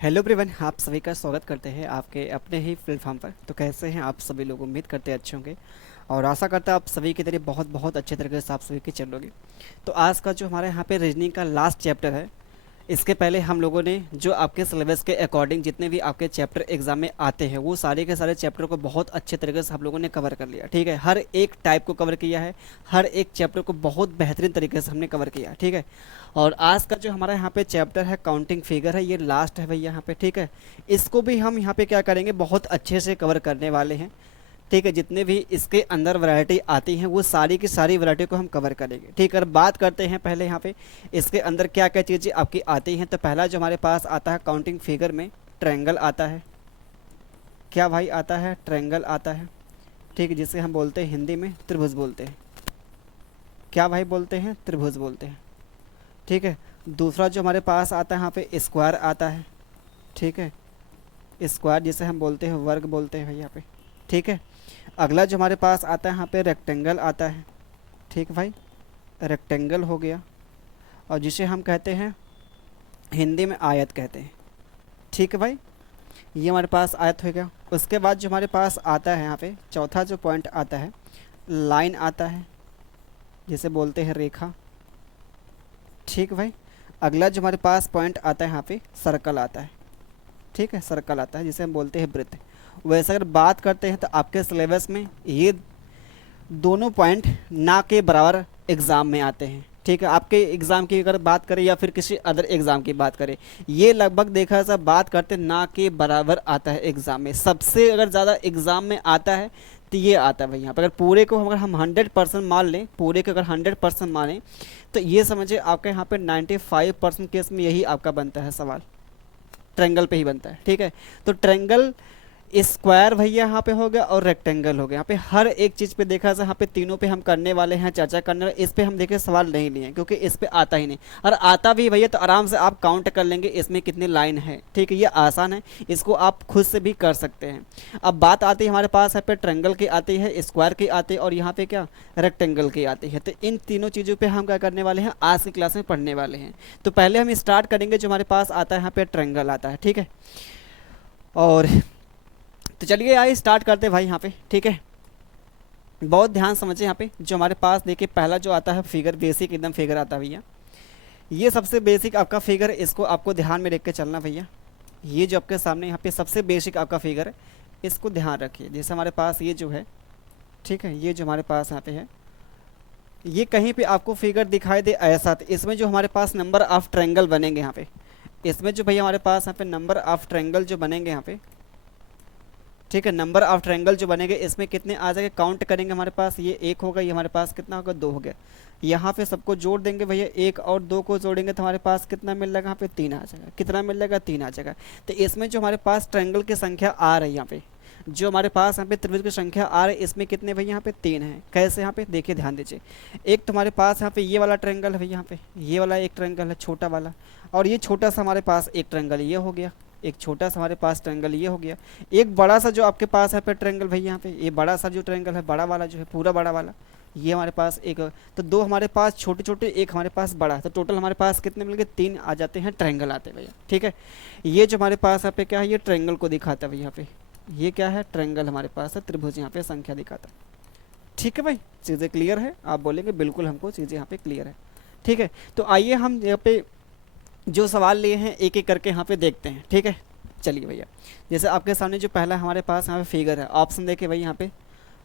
Hello everyone, आप सभी का स्वागत करते हैं आपके अपने ही प्लेटफॉर्म पर। तो कैसे हैं आप सभी लोग? उम्मीद करते हैं अच्छे होंगे और आशा करता है आप सभी की तरह बहुत बहुत अच्छे तरीके से आप सभी की चलोगे। तो आज का जो हमारे यहाँ पे रीजनिंग का लास्ट चैप्टर है, इसके पहले हम लोगों ने जो आपके सिलेबस के अकॉर्डिंग जितने भी आपके चैप्टर एग्जाम में आते हैं वो सारे के सारे चैप्टर को बहुत अच्छे तरीके से हम लोगों ने कवर कर लिया। ठीक है, हर एक टाइप को कवर किया है, हर एक चैप्टर को बहुत बेहतरीन तरीके से हमने कवर किया। ठीक है, और आज का जो हमारा यहाँ पे चैप्टर है काउंटिंग फिगर है, ये लास्ट है भैया यहाँ पे। ठीक है, इसको भी हम यहाँ पे क्या करेंगे, बहुत अच्छे से कवर करने वाले हैं। ठीक है, जितने भी इसके अंदर वैरायटी आती हैं वो सारी की सारी वैरायटी को हम कवर करेंगे। ठीक है, और बात करते हैं पहले यहाँ पे इसके अंदर क्या क्या चीज़ें आपकी आती हैं। तो पहला जो हमारे पास आता है काउंटिंग फिगर में, ट्रायंगल आता है। क्या भाई आता है? ट्रायंगल आता है। ठीक है, जिसे हम बोलते हैं हिंदी में त्रिभुज बोलते हैं। क्या भाई बोलते हैं? त्रिभुज बोलते हैं। ठीक है, दूसरा जो हमारे पास आता है यहाँ पे स्क्वायर आता है। ठीक है, स्क्वायर जिसे हम बोलते हैं वर्ग बोलते हैं यहाँ पे। ठीक है, अगला जो हमारे पास आता है यहाँ पे रेक्टेंगल आता है। ठीक भाई, रेक्टेंगल हो गया, और जिसे हम कहते हैं हिंदी में आयत कहते हैं। ठीक है भाई, ये हमारे पास आयत हो गया। उसके बाद जो हमारे पास आता है यहाँ पे चौथा जो पॉइंट आता है, लाइन आता है, जिसे बोलते हैं रेखा। ठीक भाई, अगला जो हमारे पास पॉइंट आता है यहाँ पे सर्कल आता है। ठीक है, सर्कल आता है जिसे हम बोलते हैं वृत्त। वैसे अगर बात करते हैं तो आपके सिलेबस में ये दोनों पॉइंट ना के बराबर एग्ज़ाम में आते हैं। ठीक है, आपके एग्ज़ाम की अगर बात करें या फिर किसी अदर एग्ज़ाम की बात करें, ये लगभग देखा जाए बात करते ना के बराबर आता है एग्ज़ाम में। सबसे अगर ज़्यादा एग्ज़ाम में आता है तो ये आता है भाई यहाँ पर। अगर पूरे को अगर हम 100% मान लें, पूरे को अगर 100% मानें तो ये समझिए आपका यहाँ पे 95% केस में यही आपका बनता है सवाल, ट्रायंगल पे ही बनता है। ठीक है, तो ट्रायंगल, स्क्वायर भैया यहाँ पे हो गया और रेक्टेंगल हो गया। यहाँ पे हर एक चीज़ पे देखा जाए, यहाँ पे तीनों पे हम करने वाले हैं, चर्चा करने वाले। इस पे हम देखे सवाल नहीं लिए क्योंकि इस पे आता ही नहीं, और आता भी भैया तो आराम से आप काउंट कर लेंगे इसमें कितनी लाइन है। ठीक है, ये आसान है, इसको आप खुद से भी कर सकते हैं। अब बात आती है हमारे पास यहाँ पे ट्रायंगल की आती है, स्क्वायर की आती है, और यहाँ पे क्या रेक्टेंगल की आती है। तो इन तीनों चीज़ों पर हम क्या करने वाले हैं, आज की क्लास में पढ़ने वाले हैं। तो पहले हम स्टार्ट करेंगे जो हमारे पास आता है यहाँ पे ट्रायंगल आता है। ठीक है, और तो चलिए आइए स्टार्ट करते हैं भाई यहाँ पे। ठीक है, बहुत ध्यान समझे। यहाँ पे जो हमारे पास देखिए पहला जो आता है फिगर, बेसिक एकदम फिगर आता है भैया। ये सबसे बेसिक आपका फिगर है, इसको आपको ध्यान में रख के चलना भैया। ये जो आपके सामने यहाँ पे सबसे बेसिक आपका फिगर है, इसको ध्यान रखिए। जैसे हमारे पास ये जो है, ठीक है, ये जो हमारे पास यहाँ पे है, ये कहीं पे आपको फिगर दिखाई दे ऐसा, तो इसमें जो हमारे पास नंबर ऑफ ट्रायंगल बनेंगे यहाँ पे, इसमें जो भैया हमारे पास यहाँ पे नंबर ऑफ ट्रायंगल जो बनेंगे यहाँ पे, ठीक है, नंबर ऑफ ट्रायंगल जो बनेंगे इसमें कितने आ जाएंगे, काउंट करेंगे हमारे पास ये एक होगा, ये हमारे पास कितना होगा, दो हो गया। यहाँ पे सबको जोड़ देंगे भैया, एक और दो को जोड़ेंगे तो हमारे पास कितना मिल जाएगा, यहाँ पे तीन आ जाएगा। कितना मिल जाएगा? तीन आ जाएगा। तो इसमें जो हमारे पास ट्रायंगल की संख्या आ रही है, यहाँ पे जो हमारे पास यहाँ पे त्रिभुज की संख्या आ रही है, इसमें कितने भैया यहाँ पे तीन है। कैसे? यहाँ पे देखिए, ध्यान दीजिए। एक तुम्हारे पास यहाँ पे ये वाला ट्रायंगल है भैया, यहाँ पे ये वाला एक ट्रायंगल है छोटा वाला, और ये छोटा सा हमारे पास एक ट्रायंगल ये हो गया, एक छोटा सा हमारे पास ट्रायंगल ये हो गया, एक बड़ा सा जो आपके पास है पे ट्रायंगल भैया यहाँ पे, ये बड़ा सा जो ट्रायंगल है, बड़ा वाला जो है, पूरा बड़ा वाला, ये हमारे पास एक। तो दो हमारे पास छोटे छोटे, एक हमारे पास बड़ा, तो टोटल हमारे पास कितने मिल गए? तीन आ जाते हैं ट्रायंगल आते हैं भैया। ठीक है, ये जो हमारे पास यहाँ पे क्या है, ये ट्रायंगल को दिखाता है भैया। यहाँ पे ये क्या है? ट्रायंगल हमारे पास है, त्रिभुज यहाँ पे संख्या दिखाता है। ठीक है भाई, चीज़ें क्लियर है? आप बोलेंगे बिल्कुल हमको चीज़ें यहाँ पे क्लियर है। ठीक है, तो आइए हम यहाँ पे जो सवाल लिए हैं एक एक करके यहाँ पे देखते हैं। ठीक है, चलिए भैया, जैसे आपके सामने जो पहला हमारे पास यहाँ पे फिगर है, ऑप्शन देखे भाई यहाँ पे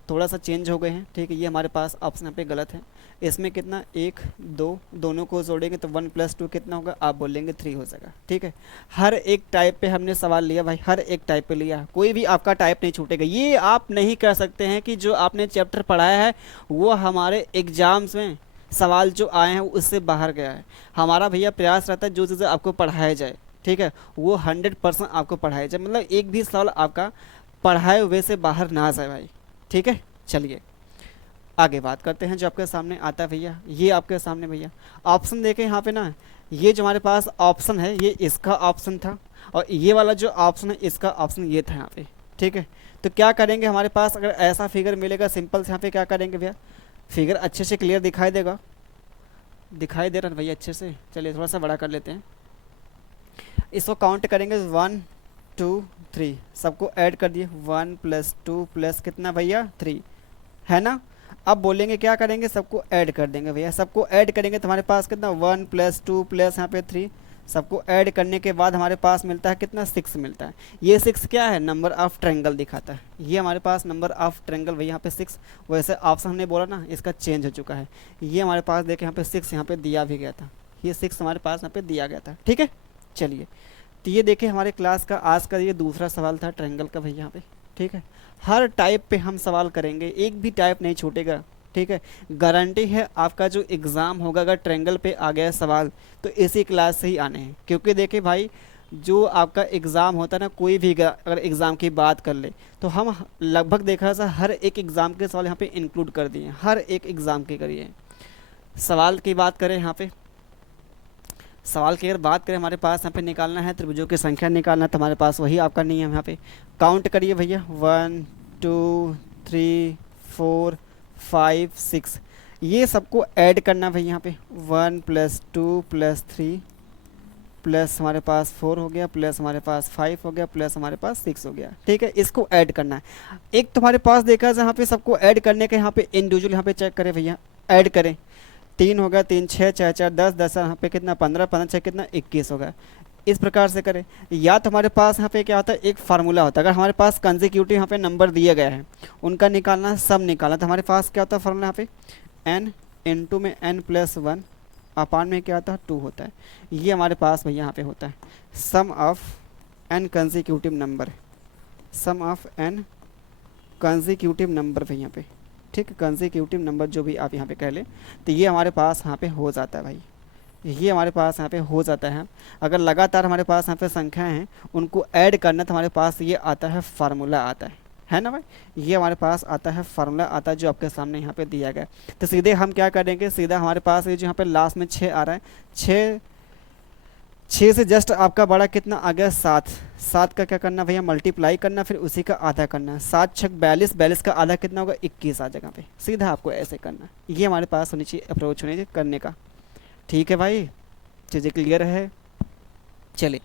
थोड़ा सा चेंज हो गए हैं। ठीक है, ये हमारे पास ऑप्शन यहाँ पे गलत है। इसमें कितना, एक दो, दोनों को जोड़ेंगे तो 1 + 2 कितना होगा, आप बोलेंगे 3 हो जाएगा। ठीक है, हर एक टाइप पे हमने सवाल लिया भाई, हर एक टाइप पे लिया, कोई भी आपका टाइप नहीं छूटेगा। ये आप नहीं कह सकते हैं कि जो आपने चैप्टर पढ़ाया है वो हमारे एग्जाम्स में सवाल जो आए हैं उससे बाहर गया है। हमारा भैया प्रयास रहता है जो चीज़ें आपको पढ़ाया जाए, ठीक है, वो 100% आपको पढ़ाया जाए, मतलब एक भी सवाल आपका पढ़ाए हुए से बाहर ना आ जाए भाई। ठीक है, चलिए आगे बात करते हैं। जो आपके सामने आता है भैया, ये आपके सामने भैया ऑप्शन देखें यहाँ पे ना, ये जो हमारे पास ऑप्शन है ये इसका ऑप्शन था, और ये वाला जो ऑप्शन है इसका ऑप्शन ये था यहाँ पे। ठीक है, तो क्या करेंगे, हमारे पास अगर ऐसा फिगर मिलेगा सिंपल से यहाँ पे क्या करेंगे भैया, फिगर अच्छे से क्लियर दिखाई देगा, दिखाई दे रहा है भैया अच्छे से? चलिए थोड़ा सा बड़ा कर लेते हैं। इसको काउंट करेंगे 1 2 3, सबको ऐड कर दिए 1 + 2 प्लस कितना भैया 3, है ना। अब बोलेंगे क्या करेंगे, सबको ऐड कर देंगे भैया, सबको ऐड करेंगे तो हमारे पास कितना 1 + 2 प्लस यहाँ पे 3, सबको ऐड करने के बाद हमारे पास मिलता है कितना 6 मिलता है। ये 6 क्या है, नंबर ऑफ ट्रायंगल दिखाता है, ये हमारे पास नंबर ऑफ ट्रायंगल भैया यहाँ पे 6। वैसे ऑप्शन हमने बोला ना, इसका चेंज हो चुका है, ये हमारे पास देखे यहाँ पे 6 यहाँ पे दिया भी गया था, ये 6 हमारे पास यहाँ पे दिया गया था, ठीक है। चलिए, तो ये देखे हमारे क्लास का आज का ये दूसरा सवाल था ट्रायंगल का भैया यहाँ पे, ठीक है। हर टाइप पे हम सवाल करेंगे, एक भी टाइप नहीं छूटेगा, ठीक है। गारंटी है आपका जो एग्ज़ाम होगा अगर ट्रायंगल पे आ गया सवाल तो इसी क्लास से ही आने हैं, क्योंकि देखिए भाई जो आपका एग्ज़ाम होता है ना, कोई भी अगर एग्ज़ाम की बात कर ले तो हम लगभग देखा था हर एक एग्ज़ाम के सवाल यहाँ पे इंक्लूड कर दिए, हर एक एग्ज़ाम के करिए। सवाल की बात करें यहाँ पे, सवाल की अगर बात करें हमारे पास यहाँ पे निकालना है त्रिभुजों की संख्या निकालना है, तो हमारे पास वही आपका नियम यहाँ पे काउंट करिए भैया 1 2 3 4 5 6, ये सबको ऐड करना भैया यहाँ पे 1 + 2 + 3 प्लस हमारे पास 4 हो गया, प्लस हमारे पास 5 हो गया, प्लस हमारे पास 6 हो गया, ठीक है। इसको ऐड करना है। एक तुम्हारे पास देखा जाए यहाँ पे सबको ऐड करने के यहाँ पे इंडिविजुअल यहाँ पे चेक करें भैया, ऐड करें 3 हो गया, 3 6 4 4 10 10 यहाँ पे कितना 15 15 6 कितना 21 होगा। इस प्रकार से करें। या तो हमारे पास यहाँ पे क्या होता है, एक फार्मूला होता है, अगर हमारे पास कंसेक्यूटिव यहाँ पे नंबर दिए गए हैं उनका निकालना, सब निकालना, तो हमारे पास क्या होता है फार्मूला यहाँ पे n इंटू में n+1 अपान में क्या होता है 2 होता है। ये हमारे पास भैया यहाँ पे होता है sum of n consecutive number, sum of n consecutive number भैया यहाँ पे, ठीक है, कंसेक्यूटिव नंबर जो भी आप यहाँ पे कह लें, तो ये हमारे पास यहाँ पे हो जाता है भाई, ये हमारे पास यहाँ पे हो जाता है। अगर लगातार हमारे पास यहाँ पे संख्याएं हैं उनको ऐड करना तो हमारे पास ये आता है फार्मूला आता है ना भाई, ये हमारे पास आता है फार्मूला आता है जो आपके सामने यहाँ पे दिया गया है। तो सीधे हम क्या करेंगे, सीधा हमारे पास ये जो यहाँ पे लास्ट में 6 आ रहा है, 6 से जस्ट आपका बड़ा कितना आ गया 7, 7 का क्या करना भैया मल्टीप्लाई करना, फिर उसी का आधा करना, 7 6 42, 42 का आधा कितना होगा 21 आ जगह पे, सीधा आपको ऐसे करना। ये हमारे पास होनी चाहिए अप्रोच होनी चाहिए करने का, ठीक है भाई, चीज़ें क्लियर है। चलिए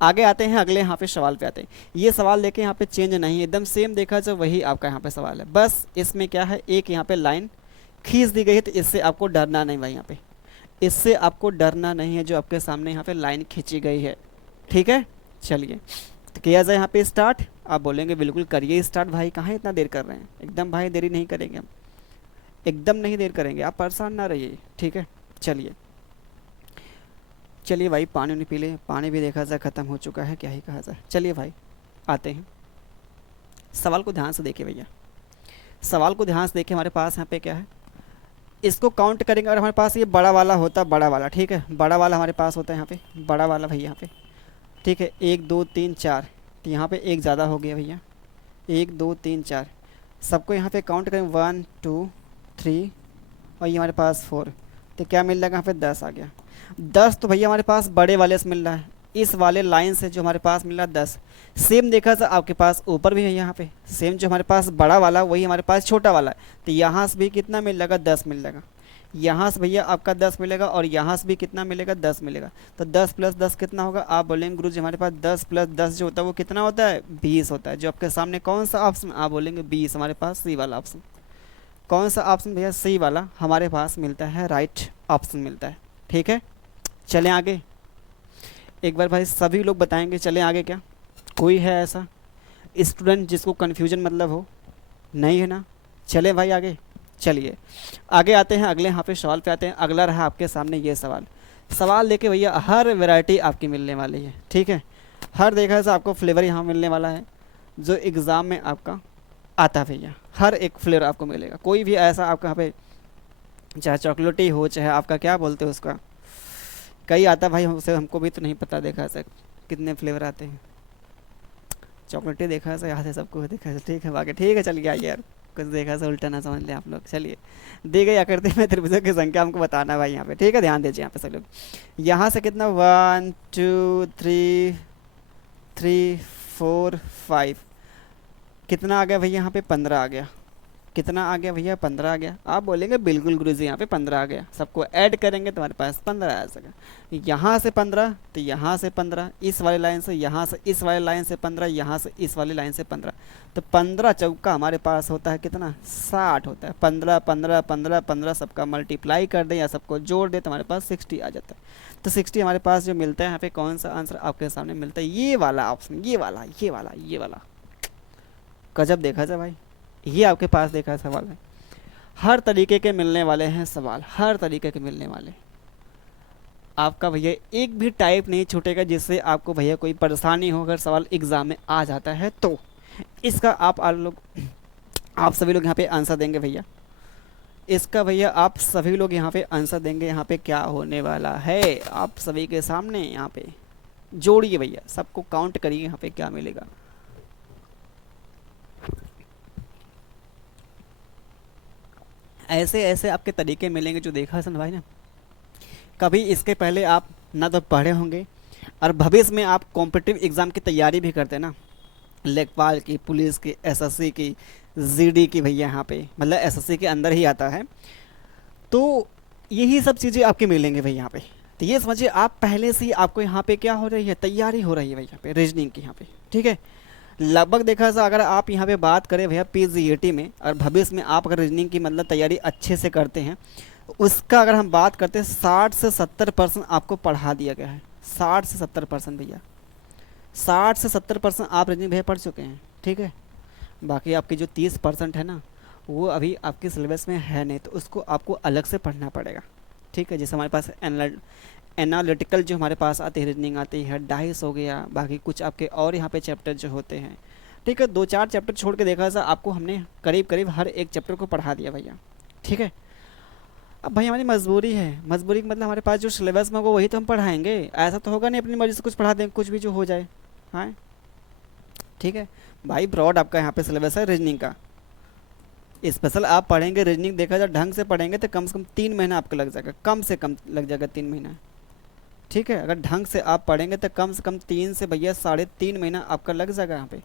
आगे आते हैं, अगले यहाँ पे सवाल पे आते हैं। ये सवाल देखें यहाँ पे चेंज नहीं है, एकदम सेम देखा जाए वही आपका यहाँ पे सवाल है, बस इसमें क्या है एक यहाँ पे लाइन खींच दी गई है, तो इससे आपको डरना नहीं भाई, यहाँ पे इससे आपको डरना नहीं है, जो आपके सामने यहाँ पे लाइन खींची गई है, ठीक है। चलिए तो किया जाए यहाँ पे स्टार्ट, आप बोलेंगे बिल्कुल करिए स्टार्ट भाई, कहाँ इतना देर कर रहे हैं, एकदम भाई देरी नहीं करेंगे हम, एकदम नहीं देर करेंगे, आप परेशान ना रहिए, ठीक है। चलिए भाई पानी नहीं पी ले, पानी भी देखा जाए ख़त्म हो चुका है, क्या ही कहा जाए। चलिए भाई आते हैं, सवाल को ध्यान से देखिए भैया, सवाल को ध्यान से देखिए, हमारे पास यहाँ पे क्या है, इसको काउंट करेंगे और हमारे पास ये बड़ा वाला होता, बड़ा वाला, ठीक है, बड़ा वाला हमारे पास होता है यहाँ पे, बड़ा वाला भैया यहाँ पे, ठीक है, 1 2 3 4, तो यहाँ पे एक ज़्यादा हो गया भैया, 1 2 3 4, सबको यहाँ पे काउंट करें 1 2 3 और ये हमारे पास 4, तो क्या मिल जाएगा यहाँ पे 10 आ गया। 10 तो भैया हमारे पास बड़े वाले से मिल रहा है, इस वाले लाइन से जो हमारे पास मिल रहा है 10, सेम देखा था आपके पास ऊपर भी है यहाँ पे, सेम जो हमारे पास बड़ा वाला वही हमारे पास छोटा वाला है, तो यहाँ से भी कितना मिल जाएगा 10 मिल जाएगा, यहाँ से भैया आपका 10 मिलेगा और यहाँ से भी कितना मिलेगा 10 मिलेगा, तो 10 + 10 कितना होगा, आप बोलेंगे गुरु जी हमारे पास 10 + 10 जो होता है वो कितना होता है 20 होता है। जो आपके सामने कौन सा ऑप्शन, आप बोलेंगे 20, हमारे पास सी वाला ऑप्शन, कौन सा ऑप्शन भैया सी वाला हमारे पास मिलता है, राइट ऑप्शन मिलता है, ठीक है। चलें आगे, एक बार भाई सभी लोग बताएंगे, चलें आगे, क्या कोई है ऐसा स्टूडेंट जिसको कन्फ्यूजन मतलब हो, नहीं है ना, चले भाई आगे। चलिए आगे आते हैं, अगले यहाँ पे सवाल पे आते हैं। अगला रहा आपके सामने ये सवाल, सवाल लेके भैया हर वैरायटी आपकी मिलने वाली है, ठीक है, हर देखा जाए आपको फ्लेवर यहाँ मिलने वाला है जो एग्ज़ाम में आपका आता है भैया, हर एक फ्लेवर आपको मिलेगा, कोई भी ऐसा आपका यहाँ पे चाहे चॉकलेटी हो चाहे आपका क्या बोलते हो उसका, कई आता भाई, उसे हमको भी तो नहीं पता, देखा सर कितने फ्लेवर आते हैं, चॉकलेटी देखा सर याद है सबको, देखा सर, ठीक है बाकी ठीक है। चलिए आइए यार, कुछ देखा सर उल्टा ना समझ लें आप लोग। चलिए दी गई आकृति में त्रिभुजों की संख्या हमको बताना भाई यहाँ पे, ठीक है, ध्यान दीजिए यहाँ पे सब लोग। यहाँ से कितना 1 2 3 3 4 5 कितना आ गया भैया यहाँ पे 15 आ गया, कितना आ गया भैया? 15 आ गया। आप बोलेंगे बिल्कुल गुरुजी यहाँ पे 15 आ गया, सबको ऐड करेंगे तो हमारे पास 15 आ सका। यहाँ से 15 तो यहाँ से 15, इस वाली लाइन से, यहाँ से इस वाली लाइन से 15, यहाँ से इस वाली लाइन से 15, तो 15 चौका हमारे पास होता है कितना? 60 होता है। 15 15 15 15 सबका मल्टीप्लाई कर दें या सबको जोड़ दें तो हमारे पास 60 आ जाता है। तो 60 हमारे पास जो मिलता है यहाँ पे, कौन सा आंसर आपके सामने मिलता है? ये वाला ऑप्शन, ये वाला, ये वाला, ये वाला। गजब देखा जाए भाई, ये आपके पास देखा सवाल है। हर तरीके के मिलने वाले हैं सवाल, हर तरीके के मिलने वाले। आपका भैया एक भी टाइप नहीं छूटेगा जिससे आपको भैया कोई परेशानी हो अगर सवाल एग्जाम में आ जाता है तो। इसका आप सभी लोग यहाँ पे आंसर देंगे भैया। इसका भैया आप सभी लोग यहाँ पे आंसर देंगे। यहाँ पे क्या होने वाला है आप सभी के सामने, यहाँ पे जोड़िए भैया, सबको काउंट करिए यहाँ पे क्या मिलेगा। ऐसे ऐसे आपके तरीके मिलेंगे जो देखा हसन भाई ना, कभी इसके पहले आप ना तो पढ़े होंगे और भविष्य में आप कॉम्पिटिटिव एग्ज़ाम की तैयारी भी करते हैं ना, लेखपाल की, पुलिस की, एसएससी की, जीडी की भैया, यहाँ पे मतलब एसएससी के अंदर ही आता है। तो यही सब चीज़ें आपकी मिलेंगे भैया यहाँ पे। तो ये समझिए आप पहले से ही आपको यहाँ पे क्या हो रही है, तैयारी हो रही है भैया यहाँ पे रीजनिंग की यहाँ पे, ठीक है। लगभग देखा जाए अगर आप यहाँ पे बात करें भैया पीजीईटी में, और भविष्य में आप अगर रीजनिंग की मतलब तैयारी अच्छे से करते हैं, उसका अगर हम बात करते हैं 60 से 70% आपको पढ़ा दिया गया है। 60 से 70% भैया, 60 से 70% आप रीजनिंग भैया पढ़ चुके हैं, ठीक है। बाकी आपकी जो 30% है ना, वो अभी आपके सिलेबस में है नहीं, तो उसको आपको अलग से पढ़ना पड़ेगा, ठीक है। जैसे हमारे पास एनालिटिकल जो हमारे पास आती है, रीजनिंग आती है, डाइस हो गया, बाकी कुछ आपके और यहाँ पे चैप्टर जो होते हैं, ठीक है। 2-4 चैप्टर छोड़ के देखा जाए आपको हमने करीब करीब हर एक चैप्टर को पढ़ा दिया भैया, ठीक है। अब भाई हमारी मजबूरी है, मजबूरी का मतलब हमारे पास जो सिलेबस में होगा वही तो हम पढ़ाएंगे, ऐसा तो होगा नहीं अपनी मर्जी से कुछ पढ़ा दें कुछ भी जो हो जाए, हाँ ठीक है भाई। ब्रॉड आपका यहाँ पे सिलेबस है रीजनिंग का, स्पेशल आप पढ़ेंगे रीजनिंग, देखा जाए ढंग से पढ़ेंगे तो कम से कम 3 महीना आपका लग जाएगा, कम से कम लग जाएगा 3 महीना, ठीक है। अगर ढंग से आप पढ़ेंगे तो कम से कम 3 से भैया 3.5 महीना आपका लग जाएगा यहाँ पे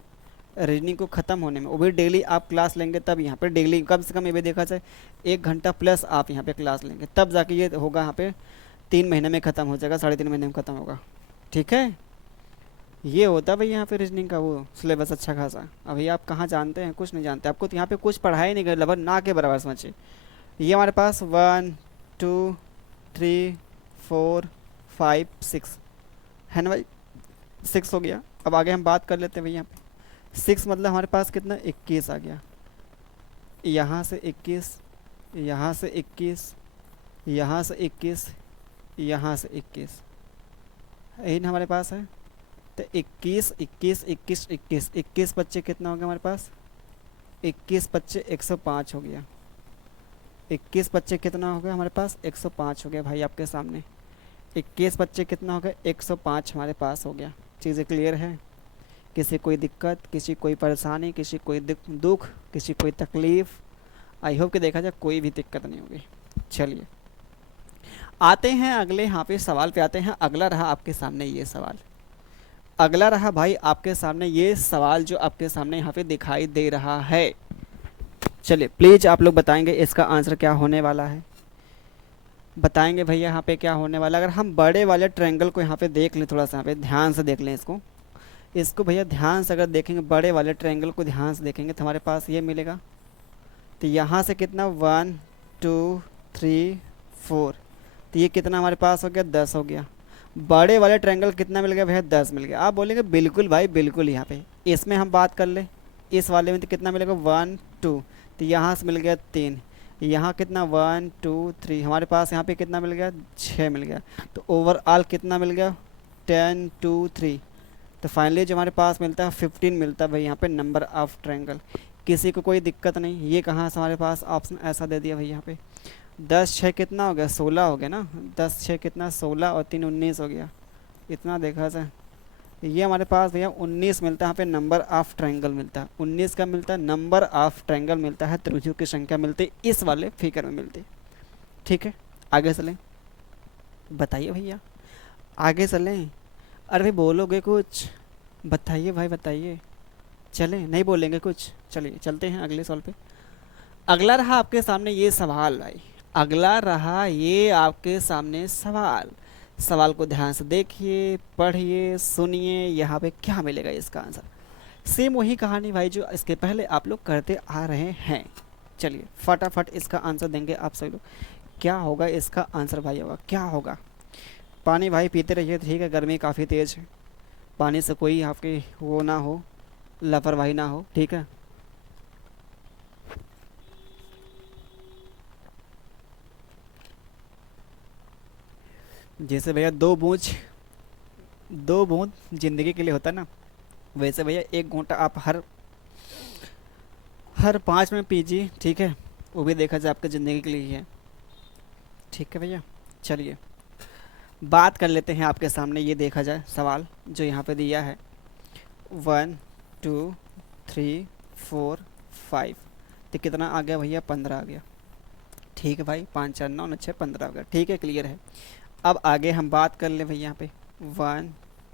रीजनिंग को ख़त्म होने में। वो भी डेली आप क्लास लेंगे तब, यहाँ पे डेली कम से कम ये भी देखा जाए 1 घंटा प्लस आप यहाँ पे क्लास लेंगे तब जाके ये होगा यहाँ पे 3 महीने में ख़त्म हो जाएगा, 3.5 महीने में ख़त्म होगा, ठीक है। ये होता है भाई यहाँ पे रीजनिंग का वो सिलेबस अच्छा खासा। अभी आप कहाँ जानते हैं, कुछ नहीं जानते, आपको तो यहाँ पे कुछ पढ़ाई नहीं कर, लगभग ना के बराबर समझिए। ये हमारे पास 1 2 3 4 5 6 है ना भाई, 6 हो गया। अब आगे हम बात कर लेते हैं भाई, यहाँ पे 6 मतलब हमारे पास कितना, 21 आ गया। यहाँ से 21, यहाँ से 21, यहाँ से 21, यहाँ से 21, यही ना हमारे पास है। तो 21 21 21 21 21 बच्चे कितना हो गया हमारे पास, 21 बच्चे 105 हो गया। 21 बच्चे कितना हो गया हमारे पास, 105 हो गया भाई आपके सामने। 21 बच्चे कितना हो गया, 105 हमारे पास हो गया। चीज़ें क्लियर है? किसी कोई दिक्कत, किसी कोई परेशानी, किसी कोई दुख, किसी कोई तकलीफ़? आई होप कि देखा जाए कोई भी दिक्कत नहीं होगी। चलिए आते हैं अगले यहाँ पे सवाल पे आते हैं। अगला रहा आपके सामने ये सवाल, अगला रहा भाई आपके सामने ये सवाल जो आपके सामने यहाँ पे दिखाई दे रहा है। चलिए प्लीज़ आप लोग बताएंगे इसका आंसर क्या होने वाला है, बताएंगे भैया यहाँ पे क्या होने वाला। अगर हम बड़े वाले ट्रायंगल को यहाँ पे देख लें, थोड़ा सा यहाँ पे ध्यान से देख लें इसको भैया ध्यान से अगर देखेंगे, बड़े वाले ट्रायंगल को ध्यान से देखेंगे तो हमारे पास ये मिलेगा। तो यहाँ से कितना 1 2 3 4, तो ये कितना हमारे पास हो गया, 10 हो गया। बड़े वाले ट्रायंगल कितना मिल गया भैया, 10 मिल गया। आप बोलेंगे बिल्कुल भाई बिल्कुल, यहाँ पे इसमें हम बात कर ले, इस वाले में तो कितना मिलेगा 1 2, तो यहाँ से मिल गया 3, यहाँ कितना 1 2 3, हमारे पास यहाँ पे कितना मिल गया 6 मिल गया। तो ओवरऑल कितना मिल गया 10 2 3, तो फाइनली जो हमारे पास मिलता है 15 मिलता है भाई यहाँ पे नंबर ऑफ ट्रायंगल। किसी को कोई दिक्कत नहीं, ये कहाँ से हमारे पास ऑप्शन ऐसा दे दिया भाई यहाँ पे। 10 6 कितना हो गया, 16 हो गया ना, 10 6 कितना 16 और 3 19 हो गया। इतना देखा जाए ये हमारे पास भैया 19 मिलता है यहाँ पे नंबर ऑफ ट्रायंगल मिलता है। 19 का मिलता है नंबर ऑफ ट्रायंगल मिलता है, त्रिभुजों की संख्या मिलती है इस वाले फिगर में मिलती है, ठीक है। आगे चलें, बताइए भैया आगे चलें। अरे भाई बोलोगे कुछ, बताइए भाई बताइए। चलें नहीं बोलेंगे कुछ, चलिए चलते हैं अगले सवाल पे। अगला रहा आपके सामने ये सवाल भाई, अगला रहा ये आपके सामने सवाल। सवाल को ध्यान से देखिए, पढ़िए, सुनिए, यहाँ पे क्या मिलेगा इसका आंसर। सेम वही कहानी भाई जो इसके पहले आप लोग करते आ रहे हैं। चलिए फटाफट इसका आंसर देंगे आप सभी लोग। क्या होगा इसका आंसर भाई, होगा क्या होगा। पानी भाई पीते रहिए, ठीक है, गर्मी काफ़ी तेज़ है, पानी से कोई आपकी वो ना हो, लापरवाही ना हो, ठीक है। जैसे भैया दो बूंद जिंदगी के लिए होता है ना, वैसे भैया एक घूंटा आप हर हर 5 में पीजिए, ठीक है। वो भी देखा जाए आपकी ज़िंदगी के लिए ही है, ठीक है भैया। चलिए बात कर लेते हैं आपके सामने, ये देखा जाए सवाल जो यहाँ पे दिया है। 1 2 3 4 5, तो कितना आ गया भैया, 15 आ गया, ठीक है भाई। 5 4 9 6 15 आ गया, ठीक है, क्लियर है। अब आगे हम बात कर लें भैया यहाँ पे 1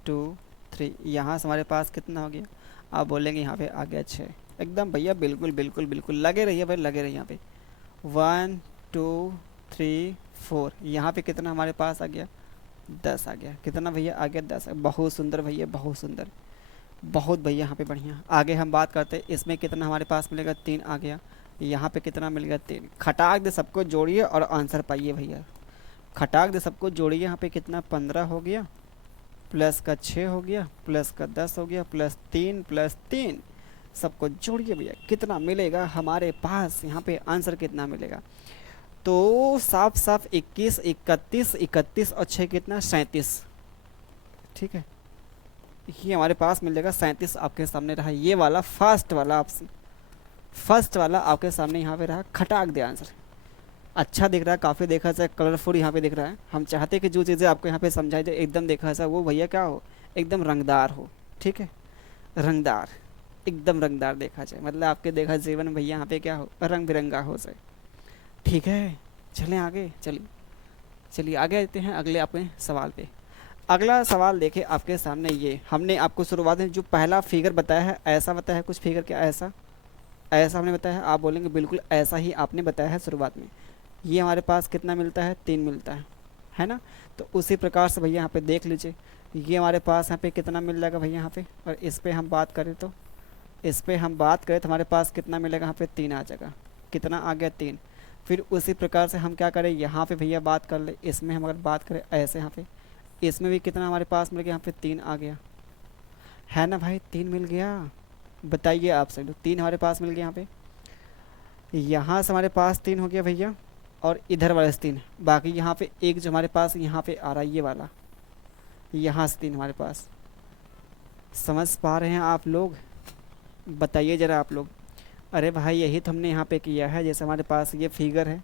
2 3, यहाँ से हमारे पास कितना हो गया, आप बोलेंगे यहाँ पे आ गया 6, एकदम भैया बिल्कुल बिल्कुल बिल्कुल, लगे रहिए भाई, लगे रहिए यहाँ पे। 1 2 3 4, यहाँ पे कितना हमारे पास आ गया, 10 आ गया, कितना भैया आ गया, 10। बहुत सुंदर भैया, बहुत सुंदर, बहुत भैया यहाँ पे बढ़िया। आगे हम बात करते हैं, इसमें कितना हमारे पास मिलेगा, 3 आ गया। यहाँ पे कितना मिल गया, 3। खटाक दे सबको जोड़िए और आंसर पाइए भैया, खटाक दे सबको जोड़िए। यहाँ पे कितना, 15 हो गया, प्लस का 6 हो गया, प्लस का 10 हो गया, प्लस 3 सबको जोड़िए भैया, कितना मिलेगा हमारे पास यहाँ पे आंसर कितना मिलेगा। तो साफ साफ 21 31 31 और 6 कितना, 37, ठीक है। ये हमारे पास मिल जाएगा 37, आपके सामने रहा ये वाला फर्स्ट वाला ऑप्शन, फर्स्ट वाला आपके सामने यहाँ पे रहा, खटाक दे आंसर। अच्छा दिख रहा है, काफ़ी देखा जाए कलरफुल यहाँ पे दिख रहा है। हम चाहते हैं कि जो चीज़ें आपको यहाँ पे समझाई जाए एकदम देखा जाए वो भैया क्या हो, एकदम रंगदार हो, ठीक है, रंगदार, एकदम रंगदार देखा जाए, मतलब आपके देखा जीवन भैया यहाँ पे क्या हो, रंग बिरंगा हो जाए, ठीक है। चलें आगे, चलिए चलिए आगे आते हैं अगले अपने सवाल पे। अगला सवाल देखें आपके सामने, ये हमने आपको शुरुआत में जो पहला फिगर बताया है, ऐसा बताया है कुछ फिगर, क्या ऐसा ऐसा हमने बताया है, आप बोलेंगे बिल्कुल ऐसा ही आपने बताया है शुरुआत में। ये हमारे पास कितना मिलता है, 3 मिलता है ना। तो उसी प्रकार से भैया यहाँ पे देख लीजिए, ये हमारे पास यहाँ पे कितना मिल जाएगा भैया यहाँ पे, और इस पर हम बात करें तो हमारे पास कितना मिलेगा, यहाँ पे 3 आ जाएगा, कितना आ गया, 3। फिर उसी प्रकार से हम क्या करें, यहाँ पे भैया बात कर ले, इसमें हम अगर बात करें ऐसे यहाँ पे, इसमें भी कितना हमारे पास मिल गया, यहाँ पे 3 आ गया, है ना भाई, 3 मिल गया। बताइए आप सब लोग, 3 हमारे पास मिल गया यहाँ पे, यहाँ से हमारे पास 3 हो गया भैया, और इधर वाले से 3, बाकी यहाँ पे एक जो हमारे पास यहाँ पे आ रहा है ये वाला, यहाँ से 3 हमारे पास। समझ पा रहे हैं आप लोग, बताइए ज़रा आप लोग। अरे भाई यही तो हमने यहाँ पे किया है, जैसे हमारे पास ये फिगर है,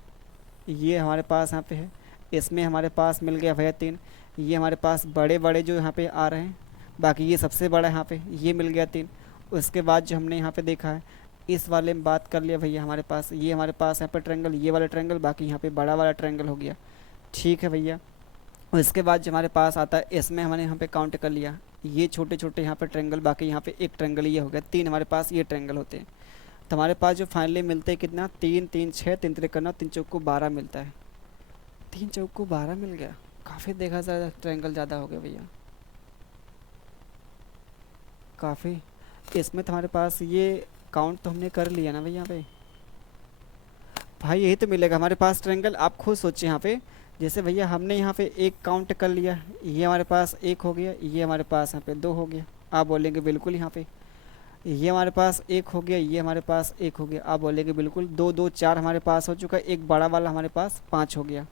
ये हमारे पास यहाँ पे है, इसमें हमारे पास मिल गया भैया 3। ये हमारे पास बड़े बड़े जो यहाँ पे आ रहे हैं, बाकी ये सबसे बड़ा यहाँ पे ये मिल गया 3। उसके बाद जो हमने यहाँ पे देखा है, इस वाले में बात कर लिया भैया, हमारे पास ये हमारे पास यहाँ पे ट्रायंगल, ये वाला ट्रायंगल, बाकी यहाँ पे बड़ा वाला ट्रायंगल हो गया, ठीक है भैया। उसके बाद जो हमारे पास आता है, इसमें हमने यहाँ पे काउंट कर लिया, ये छोटे छोटे यहाँ पे ट्रायंगल, बाकी यहाँ पे एक ट्रायंगल ये हो गया, 3 हमारे पास ये ट्रायंगल होते हैं। तो हमारे पास जो फाइनली मिलते हैं कितना, 3 3 6, 3 3 करना, 3 चौको 12 मिलता है, 3 चौको 12 मिल गया। काफ़ी देखा जाए ट्रायंगल ज़्यादा हो गया भैया, काफ़ी। इसमें तो हमारे पास ये काउंट तो हमने कर लिया ना भैया यहाँ पे, भाई यही तो मिलेगा हमारे पास ट्रायंगल। आप खुद सोचिए यहाँ पे, जैसे भैया हमने यहाँ पे एक काउंट कर लिया, ये हमारे पास 1 हो गया, ये हमारे पास यहाँ पे 2 हो गया, आप बोलेंगे बिल्कुल यहाँ पे ये हमारे पास 1 हो गया, ये हमारे पास 1 हो गया, आप बोलेंगे बिल्कुल 2 2 4 हमारे पास हो चुका है, एक बड़ा वाला हमारे पास 5 हो गया।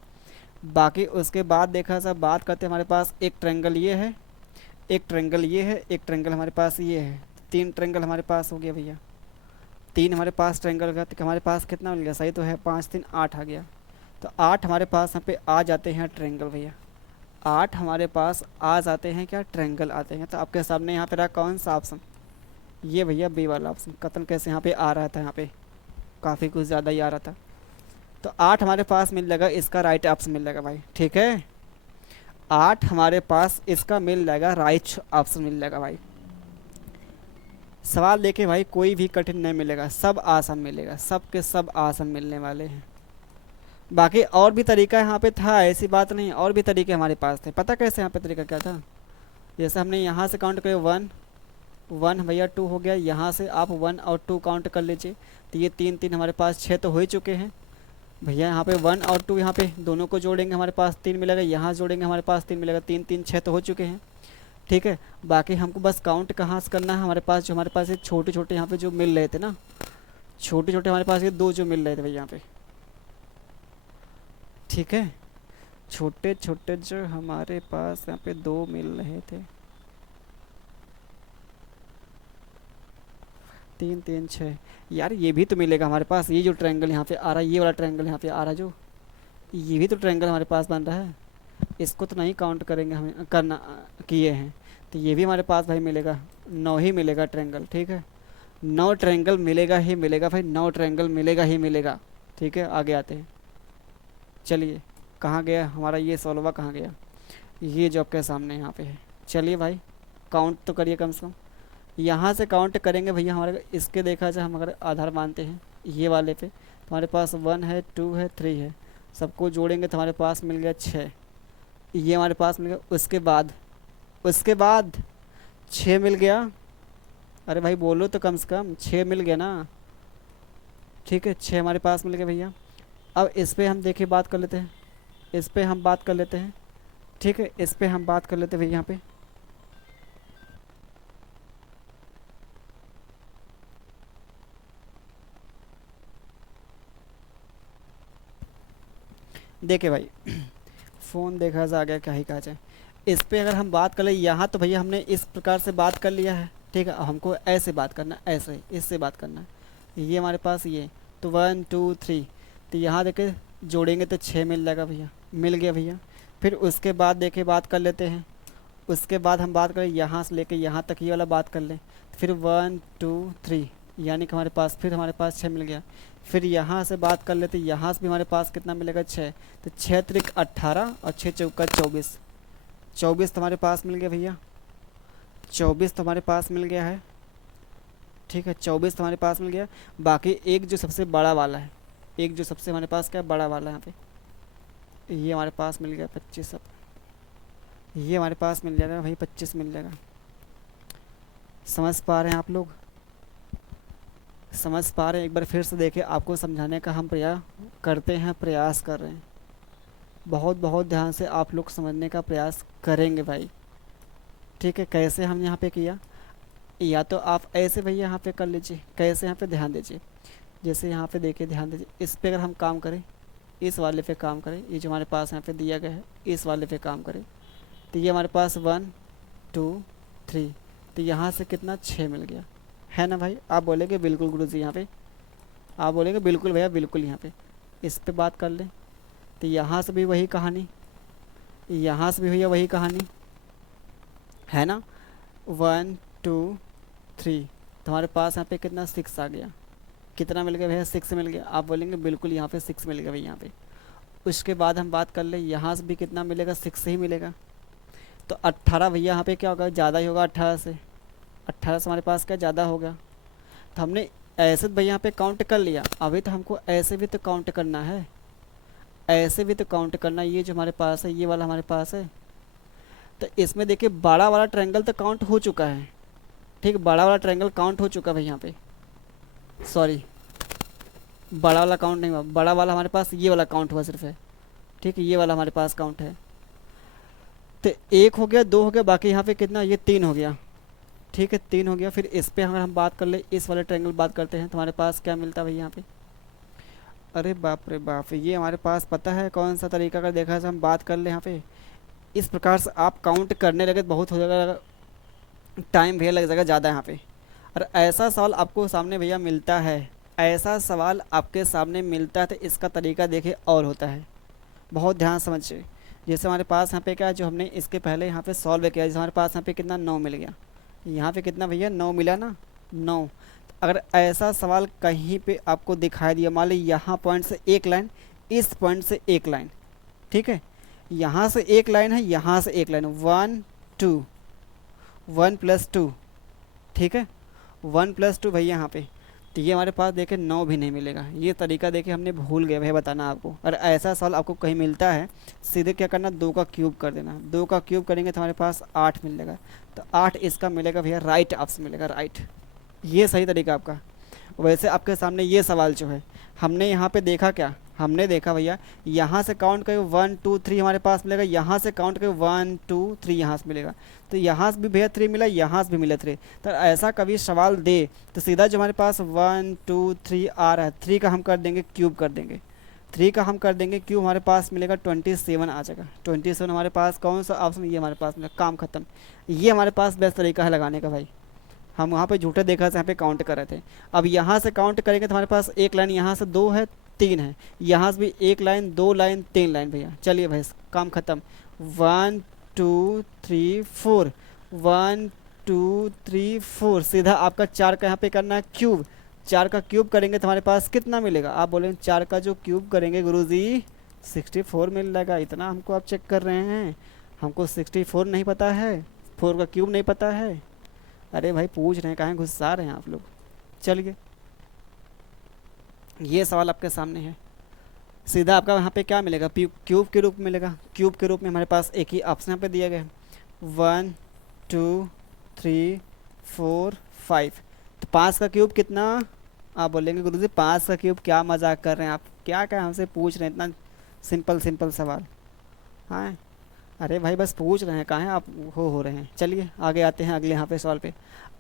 बाकी उसके बाद देखा सब बात करते हमारे पास एक ट्रायंगल ये है, एक ट्रायंगल ये है, एक ट्रायंगल हमारे पास ये है, 3 ट्रायंगल हमारे पास हो गया भैया, 3 हमारे पास ट्रायंगल का, तो हमारे पास कितना मिल गया, सही तो है, 5 3 8 आ गया। तो 8 हमारे पास यहाँ पे आ जाते हैं ट्रायंगल भैया, 8 हमारे पास आ जाते हैं, क्या ट्रायंगल आते हैं। तो आपके सामने यहाँ पे रहा कौन सा ऑप्शन, ये भैया बी वाला ऑप्शन। कतन कैसे यहाँ पे आ रहा था, यहाँ पे काफ़ी कुछ ज़्यादा ही आ रहा था। तो 8 हमारे पास मिल जाएगा, इसका राइट ऑप्शन मिल जाएगा भाई, ठीक है। 8 हमारे पास इसका मिल जाएगा, राइट ऑप्शन मिल जाएगा भाई। सवाल देखे भाई, कोई भी कठिन नहीं मिलेगा, सब आसान मिलेगा, सब के सब आसान मिलने वाले हैं। बाकी और भी तरीका यहाँ पे था, ऐसी बात नहीं, और भी तरीके हमारे पास थे। पता कैसे यहाँ पे तरीका क्या था? जैसे हमने यहाँ से काउंट करे 1 1 भैया 2 हो गया, यहाँ से आप 1 और 2 काउंट कर लीजिए, तो ये 3 3 हमारे पास 6 तो हो ही चुके हैं भैया। यहाँ पे 1 और 2 यहाँ पे दोनों को जोड़ेंगे हमारे पास 3 मिलेगा, यहाँ जोड़ेंगे हमारे पास 3 मिलेगा, 3 3 6 तो हो चुके हैं। ठीक है, बाकी हमको बस काउंट कहाँ से करना है, हमारे पास जो हमारे पास ये छोटे छोटे यहाँ पे जो मिल रहे थे ना, छोटे छोटे हमारे पास ये 2 जो मिल रहे थे भैया यहाँ पे। ठीक है, छोटे छोटे जो हमारे पास यहाँ पे 2 मिल रहे थे, 3 3 6। यार ये भी तो मिलेगा हमारे पास, ये जो ट्रायंगल यहाँ पे आ रहा है, ये वाला ट्रायंगल यहाँ पे आ रहा है जो, ये भी तो ट्रायंगल हमारे पास बन रहा है। इसको तो नहीं काउंट करेंगे, हमें करना किए हैं, तो ये भी हमारे पास भाई मिलेगा, 9 ही मिलेगा ट्रायंगल। ठीक है, 9 ट्रायंगल मिलेगा ही मिलेगा भाई, 9 ट्रायंगल मिलेगा ही मिलेगा। ठीक है, आगे आते हैं। चलिए, कहाँ गया हमारा ये 16वां, कहाँ गया? ये जो आपके सामने यहाँ पे है। चलिए भाई, काउंट तो करिए कम से कम। यहाँ से काउंट करेंगे भैया हमारे, इसके देखा जाए हम अगर आधार मानते हैं ये वाले पे, तो हमारे पास 1 है 2 है 3 है, सबको जोड़ेंगे तो हमारे पास मिल गया 6, ये हमारे पास मिल गया। उसके बाद 6 मिल गया। अरे भाई बोलो तो कम से कम, 6 मिल गया ना। ठीक है, 6 हमारे पास मिल गया भैया। अब इस पे हम देखिए बात कर लेते हैं, इस पे हम बात कर लेते हैं। ठीक है, इस पे हम बात कर लेते हैं भैया यहाँ पे। देखिए भाई फ़ोन देखा जा गया, क्या ही कहा जाए। इस पे अगर हम बात कर ले यहाँ, तो भैया हमने इस प्रकार से बात कर लिया है। ठीक है, अब हमको ऐसे बात करना है, ऐसे इससे बात करना है। ये हमारे पास ये, तो 1 2 3, तो यहाँ देखे जोड़ेंगे तो 6 मिल जाएगा भैया, मिल गया भैया। फिर उसके बाद देखे बात कर लेते हैं, उसके बाद हम बात करें यहाँ से लेके यहाँ तक, ये वाला बात कर लें। फिर 1 2 3, यानी कि हमारे पास फिर हमारे पास 6 मिल गया। फिर यहाँ से बात कर लेते, यहाँ से भी हमारे पास कितना मिलेगा 6, तो 6 त्रिक 18 और 6 चौका 24, 24 तो हमारे पास मिल गया भैया, 24 तो हमारे पास मिल गया है। ठीक है, 24 तो हमारे पास मिल गया। बाकी एक जो सबसे बड़ा वाला है, एक जो सबसे हमारे पास क्या बड़ा वाला यहाँ पे, ये हमारे पास मिल गया 25, अब ये हमारे पास मिल जाएगा भाई, 25 मिल जाएगा। समझ पा रहे हैं आप लोग? समझ पा रहे हैं? एक बार फिर से देखें, आपको समझाने का हम प्रयास करते हैं, प्रयास कर रहे हैं। बहुत बहुत ध्यान से आप लोग समझने का प्रयास करेंगे भाई। ठीक है, कैसे हम यहाँ पे किया, या तो आप ऐसे भैया यहाँ पे कर लीजिए, कैसे यहाँ पे ध्यान दीजिए। जैसे यहाँ पे देखिए, ध्यान दीजिए, इस पे अगर हम काम करें, इस वाले पे काम करें, ये जो हमारे पास यहाँ पे दिया गया है, इस वाले पे काम करें, तो ये हमारे पास 1 2 3, तो यहाँ से कितना 6 मिल गया है ना भाई? आप बोलेंगे बिल्कुल गुरुजी, यहाँ पे आप बोलेंगे बिल्कुल भैया बिल्कुल। यहाँ पे इस पे बात कर लें, तो यहाँ से भी वही कहानी, यहाँ से भी भैया वही कहानी है ना। 1 2 3, तो हमारे पास यहाँ पे कितना 6 आ गया। कितना मिल गया भैया? 6 मिल गया। आप बोलेंगे बिल्कुल यहाँ पे 6 मिल गया भैया यहाँ पे। उसके बाद हम बात कर ले, यहाँ से भी कितना मिलेगा? 6 ही मिलेगा। तो 18 भैया यहाँ पे क्या होगा? ज़्यादा ही होगा 18 से, 18 से हमारे पास क्या ज़्यादा होगा। तो हमने ऐसे तो भैया यहाँ पे काउंट कर लिया, अभी तो हमको ऐसे भी तो काउंट करना है, ऐसे भी तो काउंट करना है। ये जो हमारे पास है, ये वाला हमारे पास है, तो इसमें देखिए बड़ा वाला ट्रायंगल तो काउंट हो चुका है। ठीक, बड़ा वाला ट्रायंगल काउंट हो चुका है भाई यहाँ पे, सॉरी बड़ा वाला काउंट नहीं हुआ, बड़ा वाला हमारे पास ये वाला काउंट हुआ सिर्फ है। ठीक है, ये वाला हमारे पास काउंट है। तो 1 हो गया, 2 हो गया, बाकी यहाँ पे कितना? ये 3 हो गया। ठीक है, 3 हो गया। फिर इस पे अगर हम बात कर ले, इस वाले ट्रायंगल बात करते हैं, तो हमारे पास क्या मिलता है भाई यहाँ पे? अरे बाप रे बाप, ये हमारे पास पता है कौन सा तरीका अगर देखा जाए हम बात कर ले यहाँ पे। इस प्रकार से आप काउंट करने लगे तो बहुत हो जाएगा, टाइम भैया लग जाएगा ज़्यादा यहाँ पे। और ऐसा सवाल आपको सामने भैया मिलता है, ऐसा सवाल आपके सामने मिलता है, तो इसका तरीका देखिए और होता है। बहुत ध्यान समझिए। जैसे हमारे पास यहाँ पे क्या है, जो हमने इसके पहले यहाँ पे सॉल्व किया, जैसे हमारे पास यहाँ पे कितना 9 मिल गया, यहाँ पे कितना भैया 9 मिला ना, 9। अगर ऐसा सवाल कहीं पे आपको दिखाई दिया, मान ली यहाँ पॉइंट से एक लाइन, इस पॉइंट से एक लाइन, ठीक है, यहाँ से एक लाइन है, यहाँ से एक लाइन, 1 2, 1 + 2, ठीक है, वन प्लस टू भैया यहाँ पे, तो ये हमारे पास देखे 9 भी नहीं मिलेगा। ये तरीका देखे हमने भूल गए भैया बताना आपको। और ऐसा सवाल आपको कहीं मिलता है, सीधे क्या करना, 2 का क्यूब कर देना। 2 का क्यूब करेंगे तो हमारे पास 8 मिलेगा। तो 8 इसका मिलेगा भैया, राइट ऑप्शन मिलेगा, राइट। ये सही तरीका आपका। वैसे आपके सामने ये सवाल जो है, हमने यहाँ पे देखा क्या, हमने देखा भैया यहाँ से काउंट करें 1 2 3 हमारे पास मिलेगा, यहाँ से काउंट करें 1 2 3 यहाँ से मिलेगा। तो यहाँ से भी भैया 3 मिला, यहाँ से भी मिला 3। तो ऐसा कभी सवाल दे तो सीधा जो हमारे पास 1 2 3 आ रहा है, 3 का हम कर देंगे क्यूब कर देंगे। 3 का हम कर देंगे क्यूब, हमारे पास मिलेगा 27 आ जाएगा। 27 हमारे पास कौन सा ऑप्शन, ये हमारे पास मिलेगा, काम खत्म। ये हमारे पास बेस्ट तरीका है लगाने का भाई। हम वहाँ पे झूठे देखा से यहाँ पे काउंट कर रहे थे। अब यहाँ से काउंट करेंगे तो हमारे पास एक लाइन यहाँ से 2 है, 3 है, यहाँ से भी एक लाइन, 2 लाइन, 3 लाइन भैया। चलिए भाई काम ख़त्म। 1 2 3 4, 1 2 3 4, सीधा आपका 4 का यहाँ पे करना है क्यूब। 4 का क्यूब करेंगे तो हमारे पास कितना मिलेगा, आप बोलेंगे 4 का जो क्यूब करेंगे गुरुजी 64 मिल जाएगा। इतना हमको आप चेक कर रहे हैं, हमको 64 नहीं पता है, 4 का क्यूब नहीं पता है। अरे भाई पूछ रहे हैं, कहाँ गुस्सा रहे हैं आप लोग। चलिए ये सवाल आपके सामने है, सीधा आपका यहाँ पे क्या मिलेगा, क्यूब के रूप में मिलेगा। क्यूब के रूप में हमारे पास एक ही ऑप्शन यहाँ पे दिया गया है, 1 2 3 4 5। तो 5 का क्यूब कितना, आप बोलेंगे गुरुजी 5 का क्यूब, क्या मजाक कर रहे हैं आप, क्या क्या हमसे पूछ रहे हैं इतना सिंपल सिंपल सवाल। हाँ अरे भाई बस पूछ रहे हैं, कहाँ हैं आप हो रहे हैं। चलिए आगे आते हैं अगले यहाँ पे सवाल पे।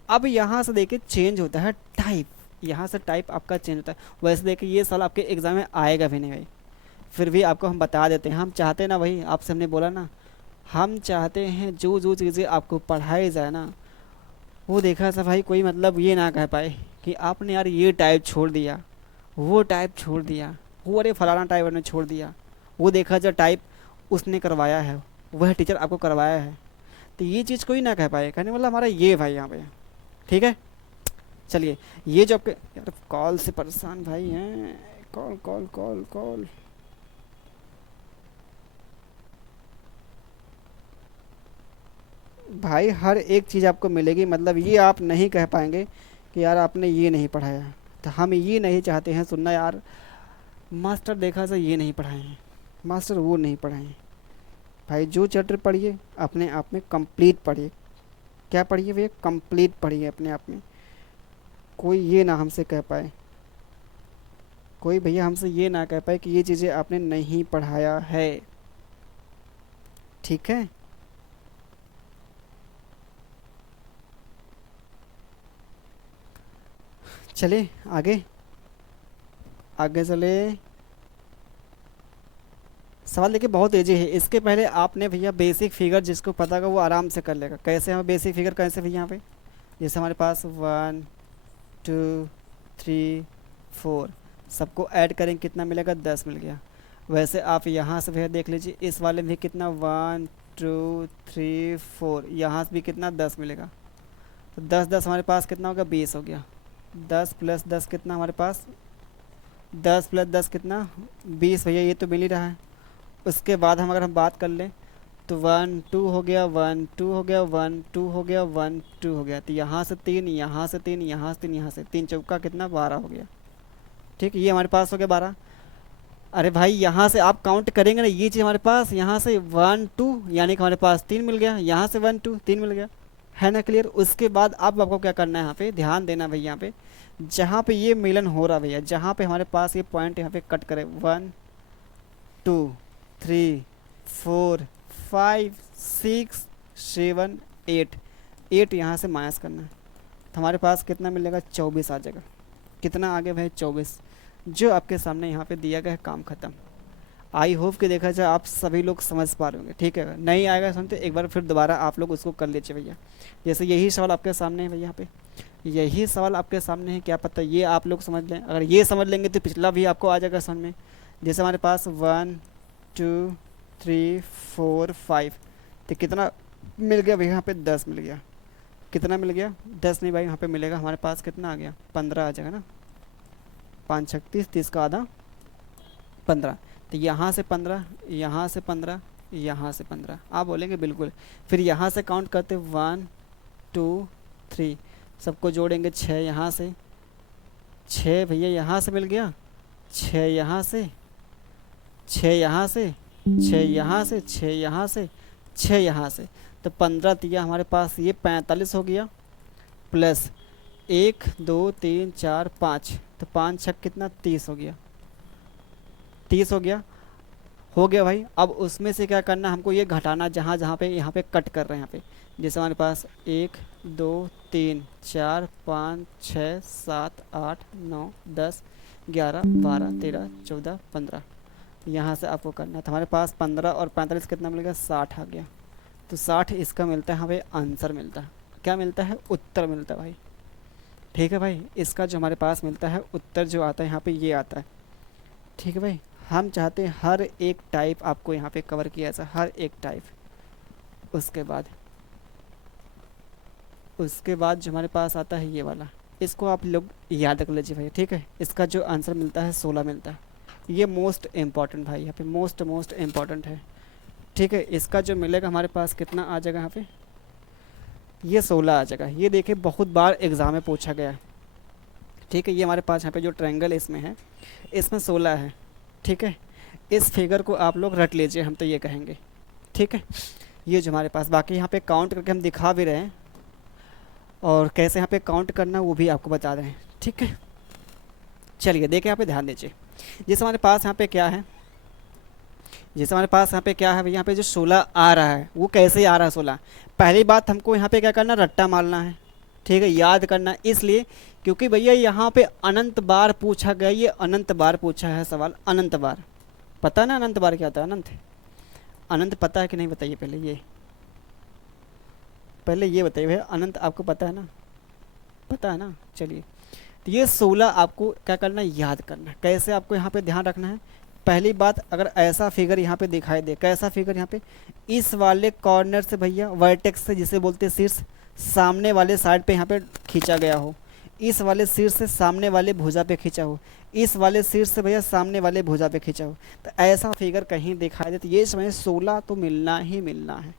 अब यहाँ से देखिए चेंज होता है टाइप, यहाँ से टाइप आपका चेंज होता है। वैसे देखिए ये सवाल आपके एग्ज़ाम में आएगा भी नहीं भाई, फिर भी आपको हम बता देते हैं। हम चाहते हैं ना भाई, आपसे हमने बोला ना, हम चाहते हैं जो जो चीज़ें आपको पढ़ाई जाए ना, वो देखा सा भाई कोई मतलब ये ना कह पाए कि आपने यार ये टाइप छोड़ दिया, वो टाइप छोड़ दिया, वो अरे फलाना टाइप ने छोड़ दिया। वो देखा जो टाइप उसने करवाया है, वह टीचर आपको करवाया है, तो ये चीज़ कोई ना कह पाए। कहने वाला हमारा ये भाई यहाँ पे, ठीक है। चलिए ये जो आपके, यार कॉल से परेशान भाई हैं, कॉल कॉल कॉल कॉल। भाई हर एक चीज़ आपको मिलेगी, मतलब ये आप नहीं कह पाएंगे कि यार आपने ये नहीं पढ़ाया। तो हम ये नहीं चाहते हैं सुनना यार, मास्टर देखा से ये नहीं पढ़ाए हैं, मास्टर वो नहीं पढ़ाए हैं। भाई जो चैप्टर पढ़िए अपने आप में कंप्लीट पढ़िए। क्या पढ़िए भैया, कंप्लीट पढ़िए अपने आप में। कोई ये ना हमसे कह पाए, कोई भैया हमसे ये ना कह पाए कि ये चीज़ें आपने नहीं पढ़ाया है, ठीक है। चले आगे, आगे चले। सवाल देखिए बहुत ईजी है। इसके पहले आपने भैया बेसिक फिगर जिसको पता होगा वो आराम से कर लेगा। कैसे हम बेसिक फिगर कैसे भैया यहाँ पे, जैसे हमारे पास 1 2 3 4, सबको ऐड करेंगे कितना मिलेगा, 10 मिल गया। वैसे आप यहाँ से भैया देख लीजिए, इस वाले में भी कितना 1 2 3 4, यहाँ से भी कितना 10 मिलेगा। तो 10 10 हमारे पास कितना होगा, 20 हो गया। 10 प्लस 10 कितना हमारे पास, 10 प्लस 10 कितना, 20 भैया, ये तो मिल ही रहा है। उसके बाद हम अगर हम बात कर लें तो 1 2 हो गया, 1 2 हो गया, 1 2 हो गया, 1 2 हो गया। तो यहाँ से 3, यहाँ से 3, यहाँ से 3, यहाँ से 3 चौका कितना 12 हो गया। ठीक, ये हमारे पास हो गया 12। अरे भाई यहाँ से आप काउंट करेंगे ना, ये चीज़ हमारे पास यहाँ से 1 2 यानी कि हमारे पास 3 मिल गया, यहाँ से 1 2 3 मिल गया, है ना क्लियर। उसके बाद अब आपको क्या करना है, यहाँ पे ध्यान देना भैया, यहाँ पे जहाँ पे ये मिलन हो रहा भैया, जहाँ पे हमारे पास ये पॉइंट यहाँ पे कट करे 1 2 3 4 5 6 7 8, 8 यहाँ से माइनस करना है। तो हमारे पास कितना मिलेगा, 24 आ जाएगा। कितना आ गया भाई, 24, जो आपके सामने यहाँ पे दिया गया है। काम खत्म। आई होप कि देखा जाए आप सभी लोग समझ पा रहे होंगे, ठीक है। नहीं आएगा समझते एक बार फिर दोबारा आप लोग उसको कर लीजिए भैया। जैसे यही सवाल आपके सामने है भैया, यहाँ पे यही सवाल आपके सामने है, क्या पता ये आप लोग समझ लें। अगर ये समझ लेंगे तो पिछला भी आपको आ जाएगा समझ में। जैसे हमारे पास 1 2 3 4 5, तो कितना मिल गया भैया, यहाँ पे 10 मिल गया। कितना मिल गया, 10 नहीं भाई, यहाँ पे मिलेगा हमारे पास कितना आ गया, 15 आ जाएगा ना। 5 36 30 का आधा 15। तो यहाँ से 15, यहाँ से 15, यहाँ से 15, आप बोलेंगे बिल्कुल। फिर यहाँ से काउंट करते 1 2 3, सबको जोड़ेंगे 6 यहाँ से, 6 भैया यहाँ से मिल गया, 6 यहाँ से, 6 यहाँ से, 6 यहाँ से, 6 यहाँ से, 6 यहाँ से, तो 15 तिया हमारे पास ये 45 हो गया, प्लस 1 2 3 4 5, तो 5 छक कितना 30 हो गया, 30 हो गया भाई। अब उसमें से क्या करना हमको, ये घटाना जहाँ जहाँ पे यहाँ पे कट कर रहे हैं यहाँ पे, जैसे हमारे पास 1 2 3 4 5 6 7 8 9 10 11 12 13 14 15, यहाँ से आपको करना है। तो हमारे पास 15 और 45 कितना मिल गया, 60 आ गया। तो 60 इसका मिलता है हमें आंसर मिलता है, क्या मिलता है, उत्तर मिलता है भाई। ठीक है भाई, इसका जो हमारे पास मिलता है उत्तर जो आता है यहाँ पे ये आता है। ठीक है भाई, हम चाहते हैं हर एक टाइप आपको यहाँ पे कवर किया जाए, हर एक टाइप। उसके बाद जो हमारे पास आता है ये वाला, इसको आप लोग याद कर लीजिए भाई। ठीक है, इसका जो आंसर मिलता है 16 मिलता है। ये मोस्ट इम्पॉर्टेंट भाई, यहाँ पे मोस्ट इम्पॉर्टेंट है। ठीक है, इसका जो मिलेगा हमारे पास कितना आ जाएगा यहाँ पे, ये 16 आ जाएगा। ये देखिए बहुत बार एग्ज़ाम में पूछा गया है। ठीक है, ये हमारे पास यहाँ पे जो ट्रायंगल इसमें है, इसमें 16 है। ठीक है, इस फिगर को आप लोग रट लीजिए, हम तो ये कहेंगे। ठीक है, ये जो हमारे पास, बाकी यहाँ पे काउंट करके हम दिखा भी रहे हैं, और कैसे यहाँ पे काउंट करना वो भी आपको बता रहे हैं। ठीक है, चलिए देखिए यहाँ पे ध्यान दीजिए। जैसे हमारे पास यहाँ पे क्या है, भाई यहाँ पे जो 16 आ रहा है वो कैसे आ रहा है 16। पहली बात हमको यहाँ पे क्या करना, रट्टा मारना है। ठीक है, याद करना, इसलिए क्योंकि भैया यहाँ पे अनंत बार पूछा गया, ये अनंत बार पूछा है सवाल, अनंत बार। पता ना अनंत बार क्या होता है, अनंत पता है कि नहीं बताइए, पहले ये बताइए भैया, अनंत आपको पता है ना, पता है ना। चलिए, तो ये 16 आपको क्या करना है, याद करना है। कैसे आपको यहाँ पे ध्यान रखना है, पहली बात, अगर ऐसा फिगर यहाँ पे दिखाई दे, कैसा फिगर यहाँ पे, इस वाले कॉर्नर से भैया वर्टेक्स से, जिसे बोलते हैं शीर्ष, सामने वाले साइड पे यहाँ पे खींचा गया हो, इस वाले शीर्ष से सामने वाले भुजा पे खींचा हो, इस वाले शीर्ष से भैया सामने वाले भुजा पे खींचा हो, तो ऐसा फिगर कहीं दिखाई दे तो ये समझ 16 तो मिलना ही मिलना है,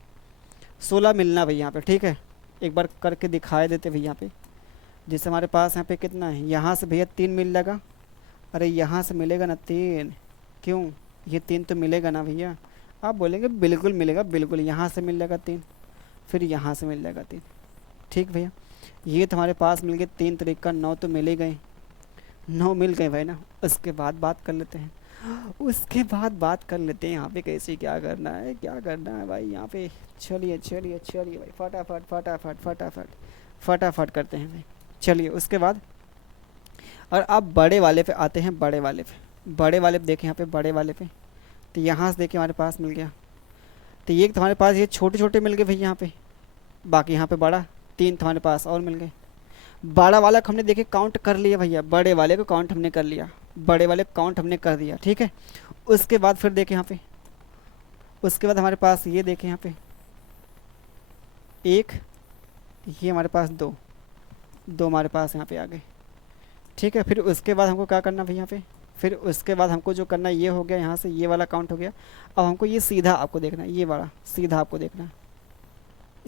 16 मिलना भैया यहाँ पे। ठीक है, एक बार करके दिखाए देते भैया यहाँ पे। जैसे हमारे पास यहाँ पे कितना है, यहाँ से भैया 3 मिल जाएगा, अरे यहाँ से मिलेगा ना 3, क्यों, ये 3 तो मिलेगा ना भैया। आप बोलेंगे बिल्कुल मिलेगा, बिल्कुल, यहाँ से मिल जाएगा 3, फिर यहाँ से मिल जाएगा 3। ठीक भैया, ये तो हमारे पास मिल गए 3 तरीका 9 तो मिल ही गए, 9 मिल गए भाई ना। उसके बाद बात कर लेते हैं, यहाँ पे कैसे क्या करना है भाई यहाँ पे। चलिए भाई, फटाफट करते हैं भाई। चलिए, उसके बाद और अब बड़े वाले पे आते हैं, बड़े वाले पे देखें यहाँ पे, बड़े वाले पे तो यहाँ से देखिए हमारे पास मिल गया। तो ये तो हमारे पास ये छोटे छोटे मिल गए भाई यहाँ पे, बाकी यहाँ पे बड़ा 3 तो हमारे पास और मिल गए। बड़ा वाला हमने देखे काउंट कर लिया भैया, बड़े वाले को काउंट हमने कर लिया, दिया। ठीक है, उसके बाद फिर देखें यहाँ पे, उसके बाद हमारे पास ये देखें यहाँ पे 1, ये हमारे पास 2 हमारे पास यहाँ पे आ गए। ठीक है, फिर उसके बाद हमको क्या करना भाई यहाँ पे, फिर उसके बाद हमको जो करना ये हो गया, यहाँ से ये वाला काउंट हो गया। अब हमको ये सीधा आपको देखना है, ये वाला सीधा आपको देखना है,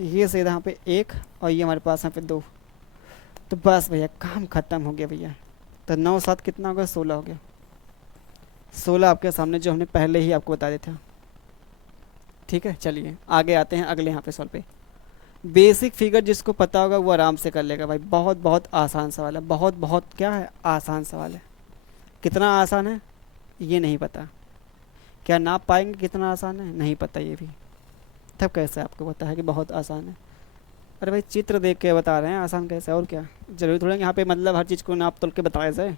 ये सीधा यहाँ पे 1 और ये हमारे पास यहाँ पे 2, तो बस भैया काम ख़त्म हो गया भैया। तो 9 7 कितना हो गया, 16 हो गया। 16 आपके सामने जो हमने पहले ही आपको बता दिया था। ठीक है, चलिए आगे आते हैं अगले यहाँ पे सवाल पे। बेसिक फिगर जिसको पता होगा वो आराम से कर लेगा भाई, बहुत आसान सवाल है, बहुत क्या है, आसान सवाल है। कितना आसान है ये नहीं पता, क्या नाप पाएंगे कितना आसान है, नहीं पता ये भी, तब कैसे आपको पता है कि बहुत आसान है। अरे भाई चित्र देख के बता रहे हैं आसान कैसे, और क्या जरूरी थोड़ा यहाँ पे मतलब हर चीज़ को नाप तोल के बताया जाए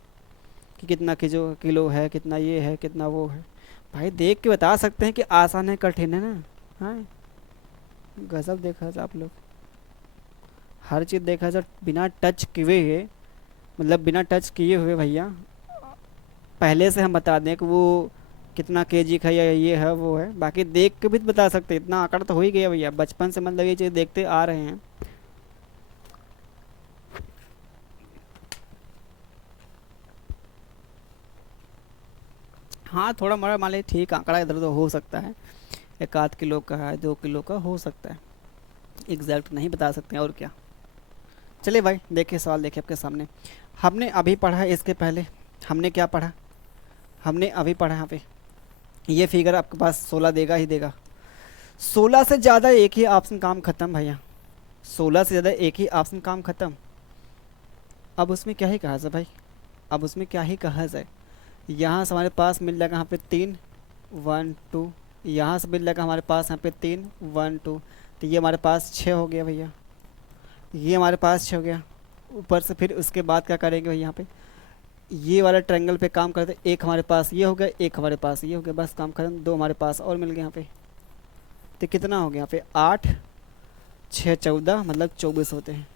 कि कितना किलो है, कितना ये है, कितना वो है। भाई देख के बता सकते हैं कि आसान है कठिन है ना। हाँ, गजब देखा जाए आप लोग, हर चीज़ देखा जाए बिना टच किए, मतलब बिना टच किए हुए भैया पहले से हम बता दें कि वो कितना केजी का या ये है वो है, बाकी देख के भी बता सकते, इतना आंकड़ा तो हो ही गया भैया, बचपन से मतलब ये चीज़ देखते आ रहे हैं। हाँ थोड़ा मोड़ा मान लीजिए ठीक आंकड़ा इधर उधर हो सकता है, 1 आध किलो का है, 2 किलो का हो सकता है, एग्जैक्ट नहीं बता सकते हैं, और क्या। चलिए भाई देखिए सवाल देखिए आपके सामने। हमने अभी पढ़ा है, इसके पहले हमने क्या पढ़ा, हमने अभी पढ़ा यहाँ पे ये फिगर आपके पास 16 देगा ही देगा। 16 से ज़्यादा एक ही ऑप्शन, काम खत्म भैया। 16 से ज़्यादा एक ही ऑप्शन, काम खत्म। अब उसमें क्या ही कहा जाए भाई, अब उसमें क्या ही कहा जाए। यहाँ से हमारे पास मिल जाएगा यहाँ पे 3 1 2, यहाँ से मिल जाएगा हमारे पास यहाँ पे 3 1 2, तो ये हमारे पास 6 हो गया भैया, ये हमारे पास 6 हो गया। ऊपर से फिर उसके बाद क्या करेंगे भाई, यहाँ पे ये वाला ट्रायंगल पे काम करते, एक हमारे पास ये हो गया, एक हमारे पास ये हो गया, बस काम खत्म। दो हमारे पास और मिल गए यहाँ पे, तो कितना हो गया यहाँ पे 8 6 14, मतलब 24 होते हैं।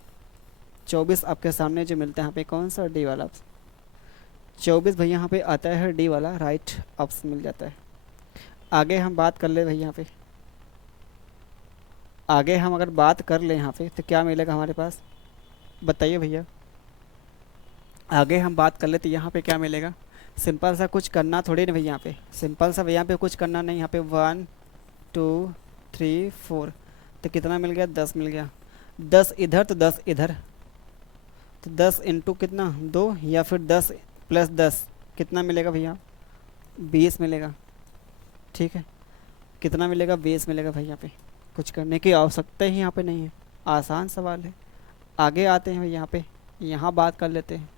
24 आपके सामने जो मिलता है यहाँ पे कौन सा, डी वाला ऑप्शन। 24 भैया यहाँ पे आता है डी वाला, राइट ऑप्शन मिल जाता है। आगे हम बात कर ले भैया यहाँ पे, आगे हम अगर बात कर ले यहाँ पे तो क्या मिलेगा हमारे पास, बताइए भैया। आगे हम बात कर ले तो यहाँ पे क्या मिलेगा, सिंपल सा कुछ करना थोड़ी नहीं भैया, यहाँ पे सिंपल सा भैया, यहाँ पे कुछ करना नहीं। यहाँ पे 1 2 3 4, तो कितना मिल गया, 10 मिल गया। 10 इधर तो 10 इधर, तो 10 इंटू कितना 2, या फिर 10 प्लस 10 कितना मिलेगा भैया, 20 मिलेगा। ठीक है, कितना मिलेगा, 20 मिलेगा भाई। यहाँ पे कुछ करने की आवश्यकता ही यहाँ पे नहीं है, आसान सवाल है। आगे आते हैं भाई यहाँ पे, यहाँ बात कर लेते हैं।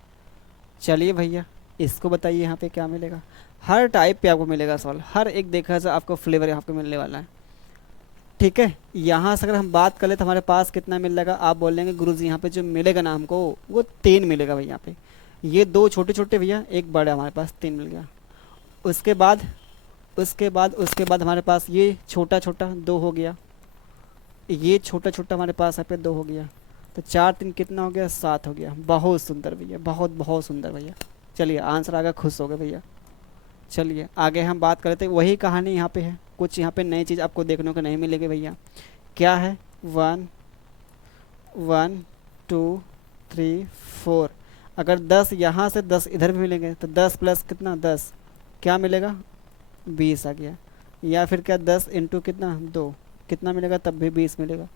चलिए भैया इसको बताइए यहाँ पे क्या मिलेगा। हर टाइप पे आपको मिलेगा सवाल, हर एक देखा जाए आपको फ्लेवर यहाँ पे मिलने वाला है। ठीक है, यहाँ से अगर हम बात कर ले तो हमारे पास कितना मिल जाएगा, आप बोलेंगे गुरुजी यहाँ पे जो मिलेगा ना हमको वो 3 मिलेगा भाई। यहाँ पे ये 2 छोटे छोटे भैया, एक बड़ा, हमारे पास 3 मिल गया। उसके बाद हमारे पास ये छोटा छोटा 2 हो गया, ये छोटा छोटा हमारे पास यहाँ पे 2 हो गया, तो 4 3 कितना हो गया, 7 हो गया। बहुत सुंदर भैया, बहुत बहुत सुंदर भैया। चलिए आंसर आ गया, खुश हो गए भैया। चलिए आगे हम बात कर लेते हैं, वही कहानी यहाँ पे है, कुछ यहाँ पे नई चीज़ आपको देखने को नहीं मिलेगी भैया। क्या है, 1 1 2 3 4, अगर 10 यहाँ से 10 इधर भी मिलेंगे तो 10 प्लस कितना 10, क्या मिलेगा, 20 आ गया। या फिर क्या 10 इंटू कितना 2, कितना मिलेगा, तब भी 20 मिलेगा।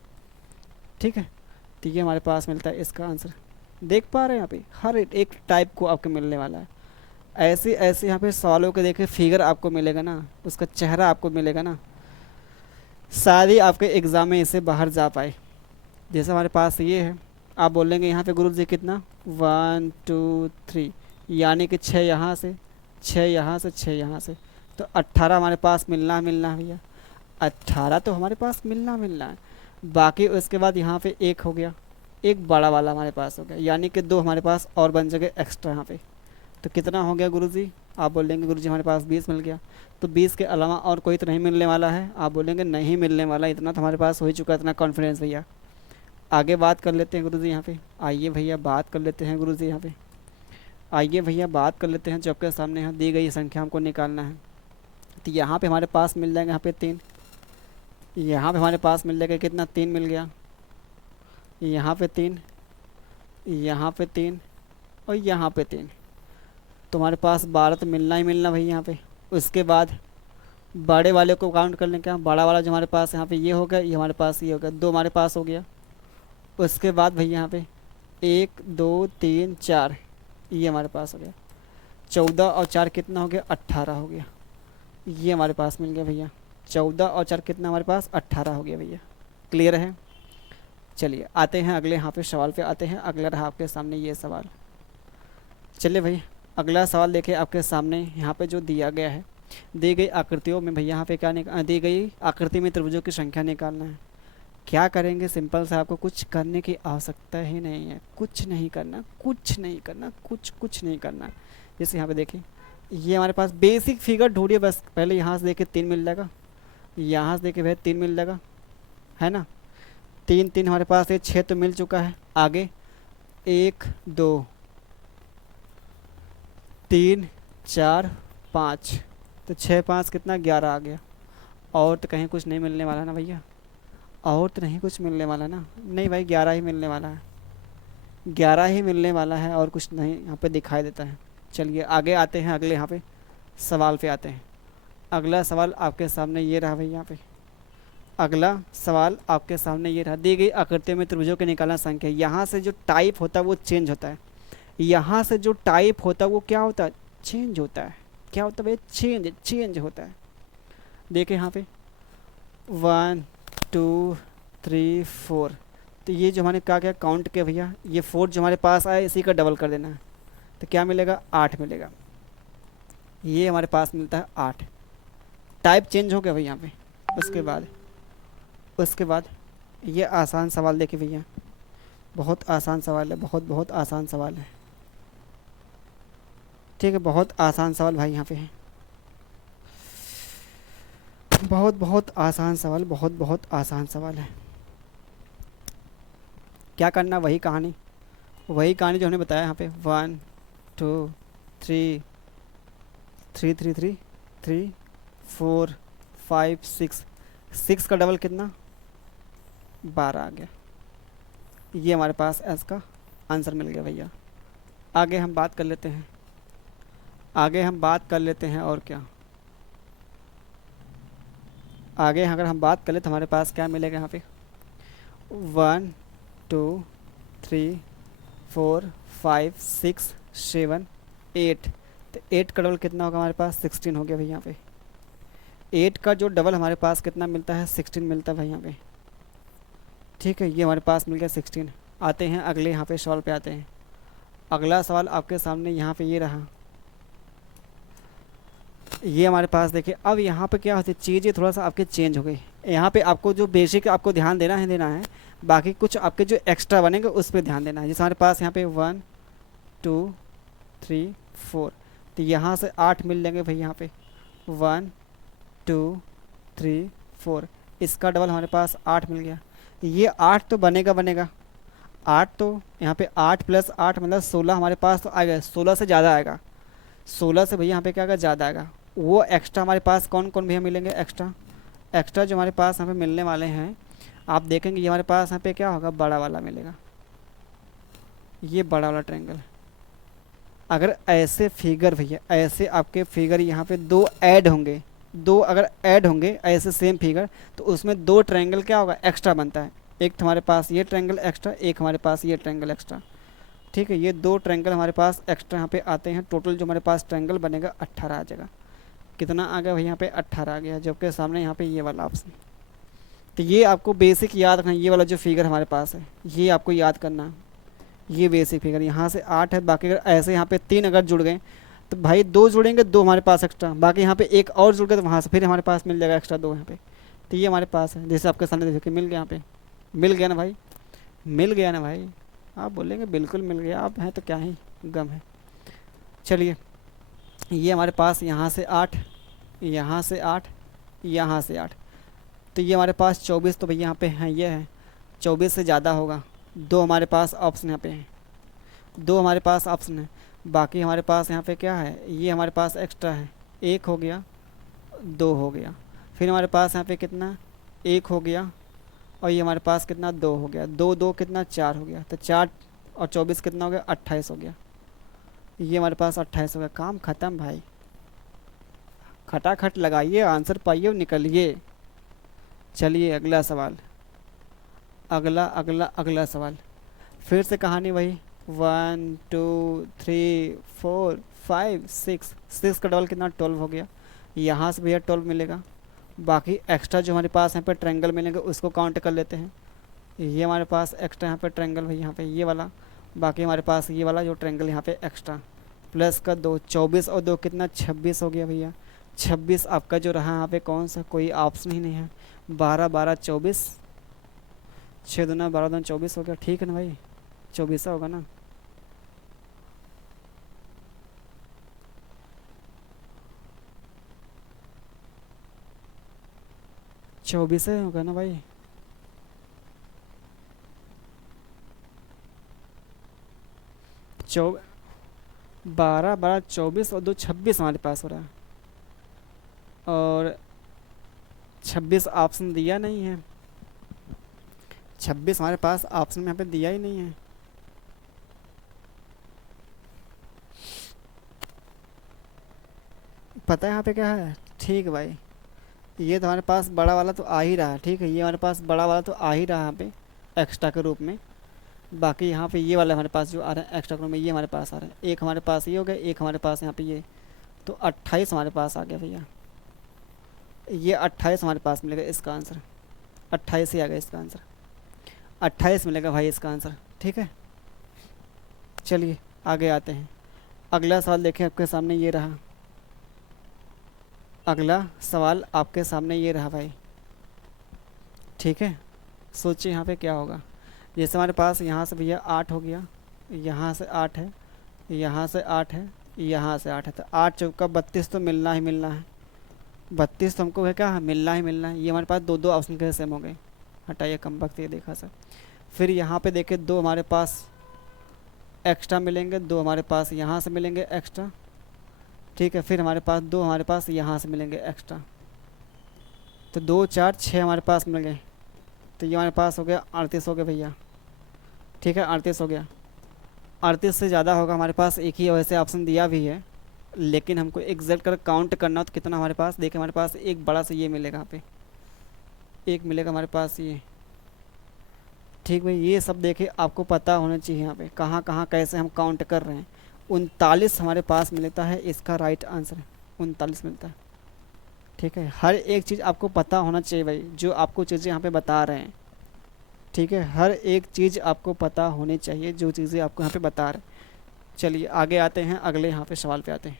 ठीक है, तो ये हमारे पास मिलता है इसका आंसर। देख पा रहे हैं यहाँ पे हर एक टाइप को आपको मिलने वाला है। ऐसे ऐसे यहाँ पे सवालों के देखे फिगर आपको मिलेगा ना, उसका चेहरा आपको मिलेगा ना, शायद आपके एग्ज़ाम में इसे बाहर जा पाए। जैसे हमारे पास ये है, आप बोलेंगे यहाँ पे गुरुजी कितना 1 2 3, यानी कि 6 यहाँ से 6 यहाँ से 6 यहाँ से, तो 18 हमारे पास मिलना है भैया। 18 तो हमारे पास मिलना है। बाकी उसके बाद यहाँ पे 1 हो गया, एक बड़ा वाला हमारे पास हो गया, यानी कि 2 हमारे पास और बन जाएंगे एक्स्ट्रा यहाँ पे। तो कितना हो गया गुरुजी, आप बोलेंगे गुरुजी हमारे पास 20 मिल गया। तो 20 के अलावा और कोई तो नहीं मिलने वाला है, आप बोलेंगे नहीं मिलने वाला, इतना तो हमारे पास हो ही चुका, इतना कॉन्फिडेंस भैया। आगे बात कर लेते हैं गुरुजी यहाँ पे, आइए भैया बात कर लेते हैं गुरुजी यहाँ पे, आइए भैया बात कर लेते हैं। जो आपके सामने यहाँ दी गई संख्या हमको निकालना है, तो यहाँ पे हमारे पास मिल जाएगा यहाँ पे 3, यहाँ पे हमारे पास मिल जाएगा कितना 3 मिल गया, यहाँ पे 3, यहाँ पे 3 और यहाँ पे 3, तो हमारे पास 12 तो मिलना ही मिलना भाई यहाँ पे। उसके बाद बड़े वाले को काउंट कर लें, क्या बड़ा वाला जो हमारे पास यहाँ पे ये हो गया, ये हमारे पास ये हो गया, 2 हमारे पास हो गया। उसके बाद भैया यहाँ पे 1 2 3 4, ये हमारे पास हो गया। 14 और 4 कितना हो गया, 18 हो गया, ये हमारे पास मिल गया भैया। 14 और 4 कितना हमारे पास, 18 हो गया भैया। क्लियर है। चलिए आते हैं अगले यहाँ पे सवाल पे आते हैं। अगला रहा आपके सामने ये सवाल। चलिए भैया अगला सवाल देखिए आपके सामने, यहाँ पे जो दिया गया है, दी गई आकृतियों में भैया यहाँ पे क्या दी गई आकृति में त्रिभुजों की संख्या निकालना है। क्या करेंगे, सिंपल सा, आपको कुछ करने की आवश्यकता ही नहीं है, कुछ नहीं करना, कुछ नहीं करना, कुछ नहीं करना। जैसे यहाँ पे देखिए, ये हमारे पास बेसिक फिगर ढूंढिए बस। पहले यहाँ से देखिए 3 मिल जाएगा, यहाँ से देखिए भैया 3 मिल जाएगा, है ना। 3 3 हमारे पास ये 6 तो मिल चुका है। आगे 1 2 3 4 5, तो 6 5 कितना 11 आ गया। और तो कहीं कुछ नहीं मिलने वाला ना भैया, और तो नहीं कुछ मिलने वाला ना, नहीं भाई 11 ही मिलने वाला है, 11 ही मिलने वाला है, और कुछ नहीं यहाँ पे दिखाई देता है। चलिए आगे आते हैं, अगले यहाँ पे सवाल पे आते हैं। अगला सवाल आपके सामने ये रहा भाई, यहाँ पे अगला सवाल आपके सामने ये रहा, दी गई आकृतियों में त्रिभुजों के निकालना संख्या। यहाँ से जो टाइप होता है वो चेंज होता है, यहाँ से जो टाइप होता है वो क्या होता है, चेंज होता है। क्या होता है भैया, चेंज, चेंज होता है। देखिए यहाँ पे 1 2 3 4, तो ये जो हमारे क्या क्या काउंट किया भैया, ये 4 जो हमारे पास आया इसी का डबल कर देना है, तो क्या मिलेगा, 8 मिलेगा। ये हमारे पास मिलता है 8। टाइप चेंज हो गया भैया यहाँ पे। उसके बाद ये आसान सवाल देखिए भैया, बहुत आसान सवाल है, बहुत बहुत आसान सवाल है। ठीक है, बहुत आसान सवाल भाई यहाँ पे है, बहुत बहुत आसान सवाल, बहुत बहुत आसान सवाल है। क्या करना, वही कहानी जो हमने बताया यहाँ पे, 1 2 3 3 3 3 3 4 5 6, 6 का डबल कितना, 12 आ गया। ये हमारे पास इसका आंसर मिल गया भैया। आगे हम बात कर लेते हैं, और क्या आगे अगर हम बात करें तो हमारे पास क्या मिलेगा यहाँ पे, 1 2 3 4 5 6 7 8, तो 8 का डबल कितना होगा हमारे पास, 16 हो गया भाई यहाँ पे। 8 का जो डबल हमारे पास कितना मिलता है, 16 मिलता है भाई यहाँ पे। ठीक है, ये हमारे पास मिल गया 16। आते हैं अगले यहाँ पे सवाल पे आते हैं। अगला सवाल आपके सामने यहाँ पे ये रहा, ये हमारे पास देखिए। अब यहाँ पे क्या होती है, चीज़ें थोड़ा सा आपके चेंज हो गई। यहाँ पे आपको जो बेसिक आपको ध्यान देना है, बाकी कुछ आपके जो एक्स्ट्रा बनेंगे उस पर ध्यान देना है। जैसे हमारे पास यहाँ पे 1 2 3 4, तो यहाँ से 8 मिल लेंगे भाई यहाँ पे, 1 2 3 4, इसका डबल हमारे पास 8 मिल गया। ये 8 तो बनेगा 8, तो यहाँ पे 8 + 8 मतलब 16 हमारे पास तो आएगा, 16 से ज़्यादा आएगा। 16 से भैया यहाँ पे क्या आएगा, ज़्यादा आएगा। वो एक्स्ट्रा हमारे पास कौन कौन भैया मिलेंगे, एक्स्ट्रा जो हमारे पास यहाँ पे मिलने वाले हैं, आप देखेंगे ये हमारे पास यहाँ पे क्या होगा, बड़ा वाला मिलेगा, ये बड़ा वाला ट्रायंगल। अगर ऐसे फिगर भैया, ऐसे आपके फिगर यहाँ पे दो ऐड होंगे, अगर ऐड होंगे ऐसे सेम फिगर, तो उसमें 2 ट्रायंगल क्या होगा, एक्स्ट्रा बनता है। एक तो हमारे पास ये ट्रायंगल एक्स्ट्रा, एक हमारे पास ये ट्रायंगल एक्स्ट्रा। ठीक है, ये 2 ट्रायंगल हमारे पास एक्स्ट्रा यहाँ पे आते हैं। टोटल जो हमारे पास ट्रायंगल बनेगा 18 आ जाएगा। कितना आ गया भाई यहाँ पे, 18 आ गया, जबकि सामने यहाँ पे ये वाला ऑप्शन। तो ये आपको बेसिक याद रखना, ये वाला जो फिगर हमारे पास है ये आपको याद करना। ये बेसिक फिगर यहाँ से 8 है, बाकी अगर ऐसे यहाँ पे 3 अगर जुड़ गए तो भाई 2 जुड़ेंगे, 2 हमारे पास एक्स्ट्रा, बाकी यहाँ पे एक और जुड़ गए तो वहाँ से फिर हमारे पास मिल जाएगा एक्स्ट्रा 2 यहाँ पे। तो ये हमारे पास है, जैसे आपके सामने देखिए मिल गया, यहाँ पे मिल गया ना भाई, मिल गया ना भाई। आप बोलेंगे बिल्कुल मिल गया, आप हैं तो क्या ही गम है। चलिए, ये हमारे पास यहाँ से 8, यहाँ से 8, यहाँ से 8, तो ये हमारे पास 24 तो भैया यहाँ पे है, ये है 24 से ज़्यादा होगा। 2 हमारे पास ऑप्शन यहाँ पे हैं, 2 हमारे पास ऑप्शन है। बाकी हमारे पास यहाँ पे क्या है, ये हमारे पास एक्स्ट्रा है, 1 हो गया, 2 हो गया, फिर हमारे पास यहाँ पे कितना, 1 हो गया, और ये हमारे पास कितना, 2 हो गया, 2 2 कितना, 4 हो गया, तो 4 और 24 कितना हो गया, 28 हो गया। ये हमारे पास 28 हो गया, काम ख़त्म भाई। खटाखट लगाइए, आंसर पाइए और निकलिए। चलिए अगला सवाल, अगला सवाल, फिर से कहानी वही, 1 2 3 4 5 6 का डबल कितना, 12 हो गया। यहाँ से भैया 12 मिलेगा, बाकी एक्स्ट्रा जो हमारे पास यहाँ पे ट्रायंगल मिलेंगे उसको काउंट कर लेते हैं। ये हमारे पास एक्स्ट्रा यहाँ पे ट्रायंगल भाई, यहाँ पे ये वाला, बाकी हमारे पास ये वाला जो ट्रायंगल यहाँ पे एक्स्ट्रा, प्लस का 2, 24 और 2 कितना, 26 हो गया भैया। 26 आपका जो रहा यहाँ पे कौन सा, कोई ऑप्शन ही नहीं है। 12 12 24, 6 दूना 12 दूना 24 हो गया। ठीक है ना भाई, 24 होगा ना, 24 होगा ना भाई। चौ 12 12 24 और 2 26 हमारे पास हो रहा है, और 26 ऑप्शन दिया नहीं है, 26 हमारे पास ऑप्शन में यहाँ पे दिया ही नहीं है। पता है यहाँ पे क्या है, ठीक भाई, ये तो हमारे पास बड़ा वाला तो आ ही रहा है, ठीक है, ये हमारे पास बड़ा वाला तो आ ही रहा है यहाँ पे एक्स्ट्रा के रूप में। बाकी यहाँ पे ये वाला हमारे पास जो आ रहा है एक्स्ट्रा के रूप में, ये हमारे पास आ रहा है। एक हमारे पास ये हो गया, एक हमारे पास यहाँ पे ये, तो 28 हमारे पास आ गया भैया। ये 28 हमारे पास मिलेगा इसका आंसर, 28 ही आ गया इसका आंसर, 28 मिलेगा भाई इसका आंसर, ठीक है। चलिए आगे आते हैं। अगला सवाल देखें आपके सामने ये रहा, अगला सवाल आपके सामने ये रहा भाई, ठीक है। सोचिए यहाँ पे क्या होगा। जैसे हमारे पास यहाँ से भैया 8 हो गया, यहाँ से 8 है, यहाँ से 8 है, यहाँ से 8 है, तो 8 चौका 32 तो मिलना ही मिलना है। 32 तो हमको है क्या, मिलना ही मिलना है। ये हमारे पास दो दो ऑप्शन कैसे सेम हो गए, हटाइए कम वक्त, ये देखा सर। फिर यहाँ पे देखे दो हमारे पास एक्स्ट्रा मिलेंगे, दो हमारे पास यहाँ से मिलेंगे एक्स्ट्रा, ठीक है। फिर हमारे पास दो हमारे पास यहाँ से मिलेंगे एक्स्ट्रा, तो 2 4 6 हमारे पास मिल गए। तो ये हमारे पास हो गया 38 हो गया भैया, ठीक है, 38 हो गया। 38 से ज़्यादा होगा हमारे पास, एक ही वैसे ऑप्शन दिया भी है, लेकिन हमको एग्जैक्ट कर काउंट करना हो तो कितना हमारे पास, देखिए हमारे पास एक बड़ा सा ये मिलेगा यहाँ पे, एक मिलेगा हमारे पास ये, ठीक भाई। ये सब देखे आपको पता होना चाहिए यहाँ पे कहाँ कहाँ कैसे हम काउंट कर रहे हैं। 39 हमारे पास मिलता है, इसका राइट आंसर 39 मिलता है, ठीक है। हर एक चीज़ आपको पता होना चाहिए भाई, जो आपको चीज़ें यहाँ पे बता रहे हैं, ठीक है। हर एक चीज़ आपको पता होनी चाहिए जो चीज़ें आपको यहाँ पे बता रहे हैं। चलिए आगे आते हैं, अगले यहाँ पे सवाल पे आते हैं।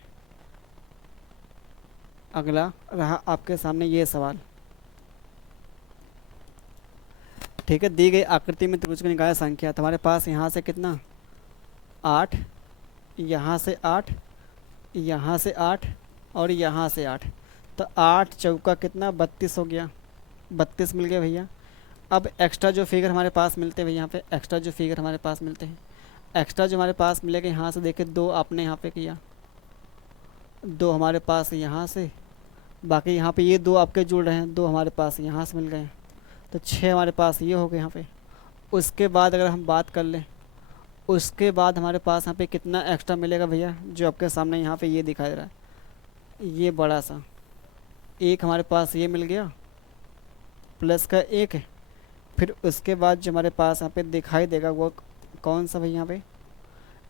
अगला रहा आपके सामने ये सवाल, ठीक है। दी गई आकृति में त्रिभुज की निकाय संख्या, तो हमारे पास यहाँ से कितना 8, यहाँ से 8, यहाँ से 8 और यहाँ से 8, तो 8 चौका कितना 32 हो गया, 32 मिल गया भैया। अब एक्स्ट्रा जो फिगर हमारे पास मिलते हैं भैया, यहाँ पे एक्स्ट्रा जो फिगर हमारे पास मिलते हैं, एक्स्ट्रा जो हमारे पास मिलेगा यहाँ से देखे दो आपने यहाँ पे किया, दो हमारे पास यहाँ से, बाकी यहाँ पे ये दो आपके जुड़ रहे हैं, दो हमारे पास यहाँ से मिल गए, तो 6 हमारे पास ये हो गए यहाँ पे। उसके बाद अगर हम बात कर लें, उसके बाद हमारे पास यहाँ पे कितना एक्स्ट्रा मिलेगा भैया, जो आपके सामने यहाँ पे ये दिखाई दे रहा है, ये बड़ा सा एक हमारे पास ये मिल गया, प्लस का एक है। फिर उसके बाद जो हमारे पास यहाँ पे दिखाई देगा वो कौन सा भैया, यहाँ पे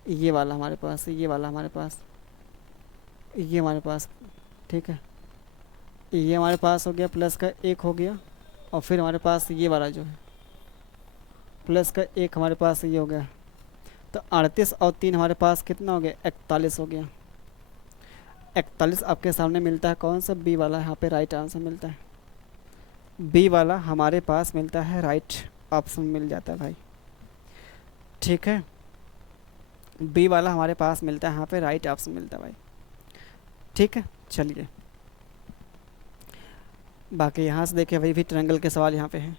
ये वाला हमारे पास, ये वाला हमारे पास, ये हमारे पास, ठीक है। ये हमारे पास हो गया, प्लस का एक हो गया, और फिर हमारे पास ये वाला जो है प्लस का एक हमारे पास ये हो गया, तो 38 और 3 हमारे पास कितना हो गया 41 हो गया। 41 आपके सामने मिलता है, कौन सा बी वाला, यहाँ पे राइट आंसर मिलता है, बी वाला हमारे पास मिलता है, राइट ऑप्शन मिल जाता है भाई, ठीक है। बी वाला हमारे पास मिलता है, यहाँ पे राइट ऑप्शन मिलता है भाई, ठीक है। चलिए बाकी यहाँ से देखिए, अभी भी ट्रायंगल के सवाल यहाँ पे हैं,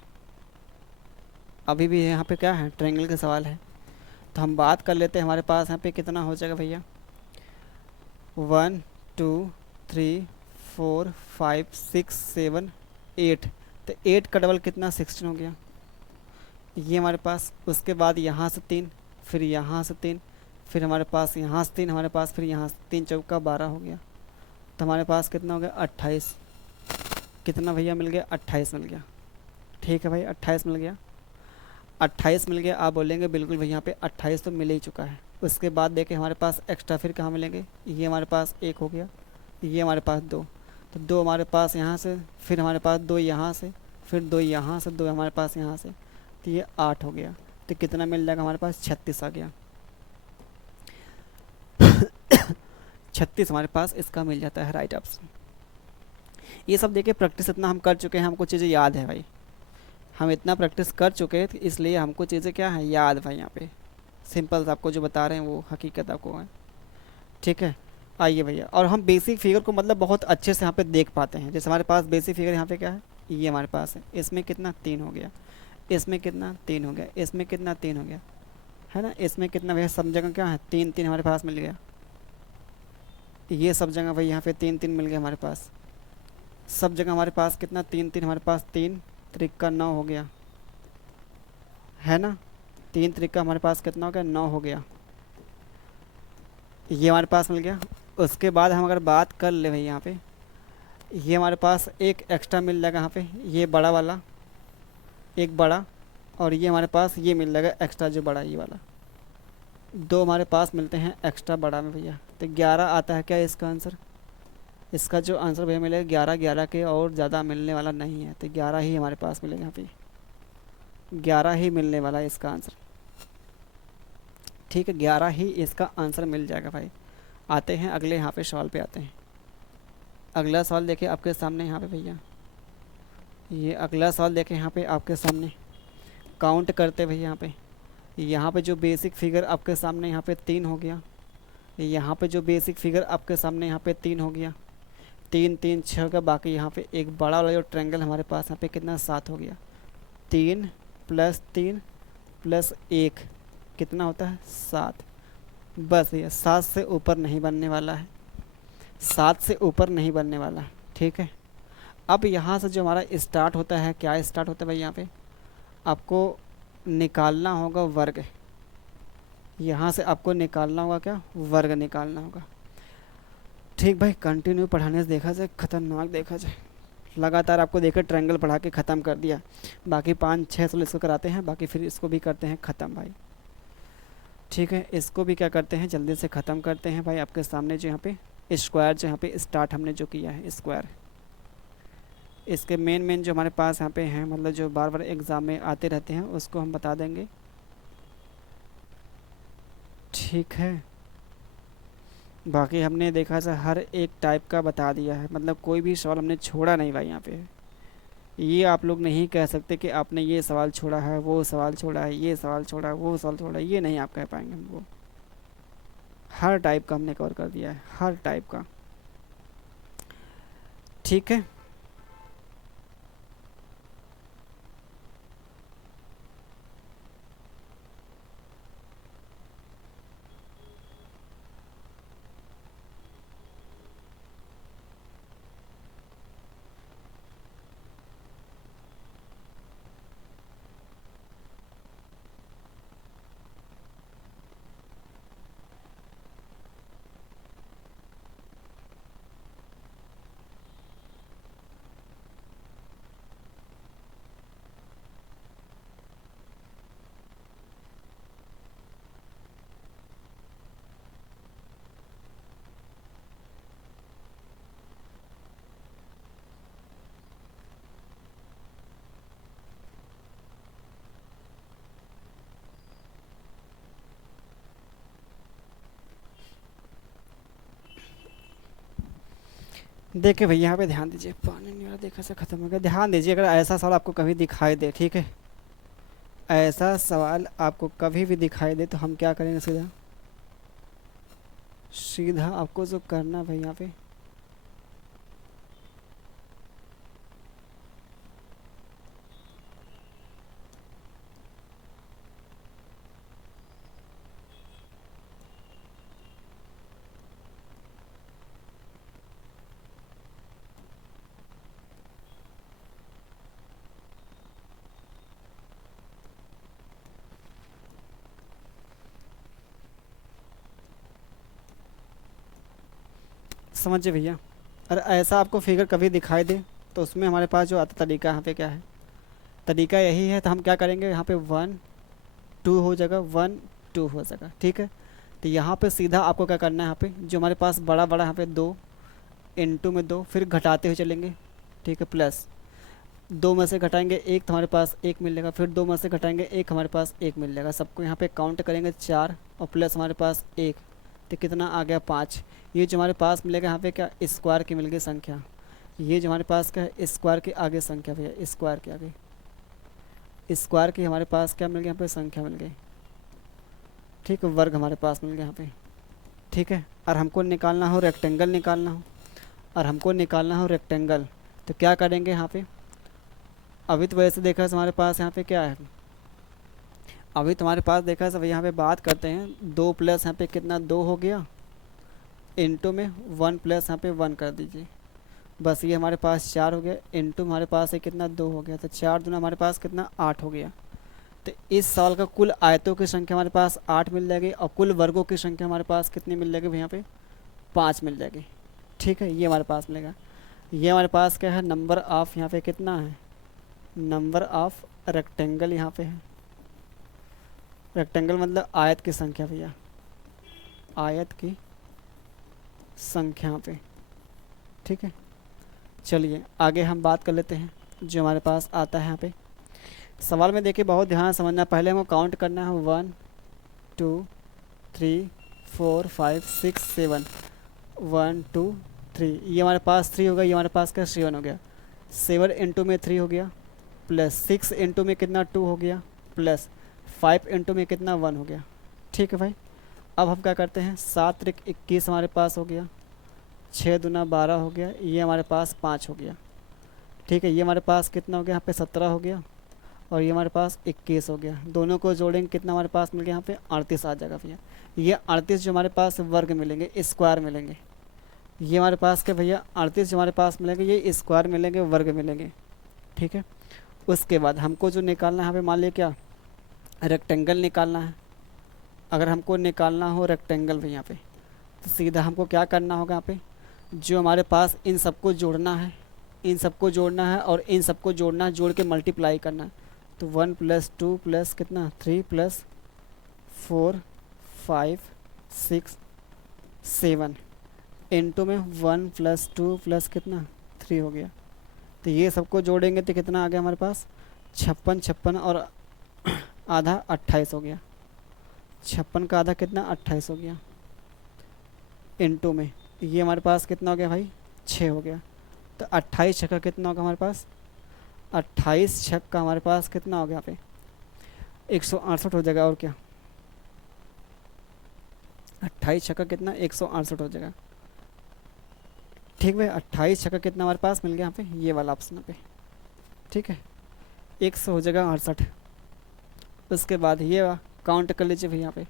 अभी भी यहाँ पे क्या है, ट्रायंगल के सवाल है। तो हम बात कर लेते हैं, हमारे पास यहाँ पे कितना हो जाएगा भैया, 1 2 3 4 5 6 7 8, तो 8 का डबल कितना 16 हो गया, ये हमारे पास। उसके बाद यहाँ से 3, फिर यहाँ से 3, फिर हमारे पास यहाँ से 3 हमारे पास, फिर यहाँ से 3 चौका 12 हो गया, तो हमारे पास कितना हो गया 28, कितना भैया मिल गया 28 मिल गया, ठीक है भाई 28 मिल गया, 28 मिल गया। आप बोलेंगे बिल्कुल भैया यहाँ पे 28 तो मिल ही चुका है। उसके बाद देखें हमारे पास एक्स्ट्रा फिर कहाँ मिलेंगे, ये हमारे पास 1 हो गया, ये हमारे पास 2, तो 2 हमारे पास यहाँ से, फिर हमारे पास 2 यहाँ से, फिर 2 यहाँ से, 2 हमारे पास यहाँ से, तो ये 8 हो गया। तो कितना मिल जाएगा हमारे पास 36 आ गया 36 हमारे पास इसका मिल जाता है राइट ऑप्शन। ये सब देखिए प्रैक्टिस इतना हम कर चुके हैं, हमको चीज़ें याद है भाई, हम इतना प्रैक्टिस कर चुके हैं, इसलिए हमको चीज़ें क्या है याद भाई। यहाँ पे सिंपल आपको जो बता रहे हैं वो हकीकत आपको है, ठीक है। आइए भैया, और हम बेसिक फिगर को मतलब बहुत अच्छे से यहाँ पे देख पाते हैं। जैसे हमारे पास बेसिक फिगर यहाँ पे क्या है, ये हमारे पास है, इसमें कितना 3 हो गया, इसमें कितना 3 हो गया, इसमें कितना 3 हो गया, है ना। इसमें कितना भैया सब जगह क्या है 3 3 हमारे पास मिल गया, ये सब जगह भाई यहाँ पे 3 3 मिल गया हमारे पास, सब जगह हमारे पास कितना 3 3 हमारे पास, 3 त्रिका 9 हो गया, है ना। 3 त्रिका हमारे पास कितना हो गया 9 हो गया, ये हमारे पास मिल गया। उसके बाद हम अगर बात कर ले भाई यहाँ पे, ये हमारे पास एक एक्स्ट्रा मिल जाएगा यहाँ पे, ये बड़ा वाला एक बड़ा, और ये हमारे पास ये मिल जाएगा एक्स्ट्रा जो बड़ा ये वाला, दो हमारे पास मिलते हैं एक्स्ट्रा बड़ा में भैया। तो 11 आता है क्या इसका आंसर? इसका जो आंसर भैया मिलेगा 11, 11 के और ज़्यादा मिलने वाला नहीं है, तो 11 ही हमारे पास मिलेगा यहाँ पे, 11 ही मिलने वाला है इसका आंसर। ठीक है, 11 ही इसका आंसर मिल जाएगा भाई। आते हैं अगले यहाँ पे सवाल पे आते हैं। अगला सवाल देखिए आपके सामने यहाँ पे भैया, ये अगला सवाल देखें यहाँ पे आपके सामने। काउंट करते भैया यहाँ पे जो बेसिक फिगर आपके सामने यहाँ पे 3 हो गया, यहाँ पे जो बेसिक फिगर आपके सामने यहाँ पे 3 हो गया, 3 3 6 का, बाकी यहाँ पे एक बड़ा वाला जो ट्रायंगल हमारे पास यहाँ पे कितना 7 हो गया। 3 + 3 + 1 कितना होता है 7। बस भैया 7 से ऊपर नहीं बनने वाला है, 7 से ऊपर नहीं बनने वाला है। ठीक है, अब यहाँ से जो हमारा स्टार्ट होता है, क्या स्टार्ट होता है भाई, यहाँ पे आपको निकालना होगा वर्ग। यहाँ से आपको निकालना होगा क्या, वर्ग निकालना होगा। ठीक भाई, कंटिन्यू पढ़ाने से देखा जाए खतरनाक, देखा जाए लगातार आपको देखकर ट्रायंगल पढ़ा के ख़त्म कर दिया। बाकी 5-6 साल इसको कराते हैं, बाकी फिर इसको भी करते हैं ख़त्म भाई। ठीक है, इसको भी क्या करते हैं जल्दी से ख़त्म करते हैं भाई। आपके सामने जो यहाँ पे स्क्वायर जो यहाँ पे स्टार्ट हमने जो किया है स्क्वायर, इसके मेन जो हमारे पास यहाँ पे हैं, मतलब जो बार बार एग्ज़ाम में आते रहते हैं, उसको हम बता देंगे। ठीक है, बाकी हमने देखा था हर एक टाइप का बता दिया है, मतलब कोई भी सवाल हमने छोड़ा नहीं भाई यहाँ पे। ये आप लोग नहीं कह सकते कि आपने ये सवाल छोड़ा है, वो सवाल छोड़ा है, ये सवाल छोड़ा है, वो सवाल छोड़ा है, ये नहीं आप कह पाएंगे हमको। हर टाइप का हमने कवर कर दिया है, हर टाइप का। ठीक है, देखिए भैया यहाँ पे ध्यान दीजिए, पानी नहीं आ रहा, देखा से ख़त्म हो गया। ध्यान दीजिए, अगर ऐसा सवाल आपको कभी दिखाई दे, ठीक है, ऐसा सवाल आपको कभी भी दिखाई दे, तो हम क्या करेंगे, सीधा सीधा आपको जो करना भाई यहाँ पे, समझिए भैया, अगर ऐसा आपको फिगर कभी दिखाई दे, तो उसमें हमारे पास जो आता तरीका यहाँ पे क्या है, तरीका यही है। तो हम क्या करेंगे, यहाँ पे 1 2 हो जाएगा, 1 2 हो जाएगा। ठीक है, तो यहाँ पे सीधा आपको क्या करना है, यहाँ पे जो हमारे पास बड़ा बड़ा यहाँ पे 2 इंटू में 2, फिर घटाते हुए चलेंगे। ठीक है, प्लस 2 में से घटाएंगे 1, तो हमारे पास 1 मिलेगा, फिर 2 में से घटाएंगे 1, हमारे पास 1 मिल जाएगा। सबको यहाँ पे काउंट करेंगे 4, और प्लस हमारे पास 1, तो कितना आ गया 5। ये जो हमारे पास मिलेगा यहाँ पे क्या, स्क्वायर की मिल गई संख्या। ये जो हमारे पास क्या है, स्क्वायर के आगे संख्या भैया, स्क्वायर के आगे स्क्वायर की हमारे पास क्या मिल गया, यहाँ पे संख्या मिल गई। ठीक है, वर्ग हमारे पास मिल गया यहाँ पे। ठीक है, और हमको निकालना हो रेक्टेंगल, निकालना हो, और हमको निकालना हो रेक्टेंगल, तो क्या करेंगे यहाँ पे, अभी तो वैसे देखा हमारे पास यहाँ पे क्या है, अभी तुम्हारे पास देखा सब यहाँ पे बात करते हैं 2 प्लस यहाँ पे कितना 2 हो गया, इंटू में 1 प्लस यहाँ पे 1 कर दीजिए, बस ये हमारे पास 4 हो गया, इंटू हमारे पास है कितना 2 हो गया, तो 4 दूना हमारे पास कितना 8 हो गया। तो इस साल का कुल आयतों की संख्या हमारे पास 8 मिल जाएगी, और कुल वर्गों की संख्या हमारे पास कितनी मिल जाएगी यहाँ पे 5 मिल जाएगी। ठीक है, ये हमारे पास मिलेगा। ये हमारे पास क्या है, नंबर ऑफ यहाँ पे कितना है, नंबर ऑफ रेक्टेंगल यहाँ पे है। रेक्टेंगल मतलब आयत की संख्या भैया, आयत की संख्या यहाँ पे। ठीक है, चलिए आगे हम बात कर लेते हैं जो हमारे पास आता है यहाँ पे सवाल में। देखिए बहुत ध्यान से समझना, पहले हमको काउंट करना है 1 2 3 4 5 6 7, 1 2 3, ये हमारे पास 3 हो गया, ये हमारे पास क्या 7 हो गया। 7 इंटू में 3 हो गया, प्लस 6 इंटू में कितना 2 हो गया, प्लस 5 इंटू में कितना 1 हो गया। ठीक है भाई, अब हम क्या करते हैं, 7 त्रिक 21 हमारे पास हो गया, 6 दूना 12 हो गया, ये हमारे पास 5 हो गया। ठीक है, ये हमारे पास कितना हो गया यहाँ पे 17 हो गया, और ये हमारे पास 21 हो गया। दोनों को जोड़ेंगे कितना हमारे पास मिल गया यहाँ पे 38 आ जाएगा भैया। ये 38 जो हमारे पास वर्ग मिलेंगे, स्क्वायर मिलेंगे। ये हमारे पास क्या भैया 38 जो हमारे पास मिलेंगे, ये स्क्वायर मिलेंगे, वर्ग मिलेंगे। ठीक है, उसके बाद हमको जो निकालना है यहाँ पे, मान लिया क्या रेक्टेंगल निकालना है। अगर हमको निकालना हो रेक्टेंगल भी यहाँ पे, तो सीधा हमको क्या करना होगा, यहाँ पे जो हमारे पास इन सबको जोड़ना है, इन सबको जोड़ना है और इन सबको जोड़ना है, जोड़ के मल्टीप्लाई करना है। तो 1 प्लस 2 प्लस कितना 3 प्लस 4 5 6 7 इंटू में 1 प्लस 2 प्लस कितना 3 हो गया। तो ये सबको जोड़ेंगे तो कितना आ गया हमारे पास 56, 56 और आधा 28 हो गया। 56 का आधा कितना 28 हो गया, इंटू में ये हमारे पास कितना हो गया भाई 6 हो गया। तो 28 छक्का कितना होगा हमारे पास, 28 छक्का हमारे पास कितना हो गया यहाँ पे 168 हो जाएगा। और क्या 28 छक्का कितना 168 हो जाएगा। ठीक है, 28 छक्का कितना हमारे पास मिल गया यहाँ पे, ये वाला ऑप्शन पे। ठीक है, 100 हो जाएगा 68। उसके बाद ये काउंट कर लीजिए भाई यहाँ पे,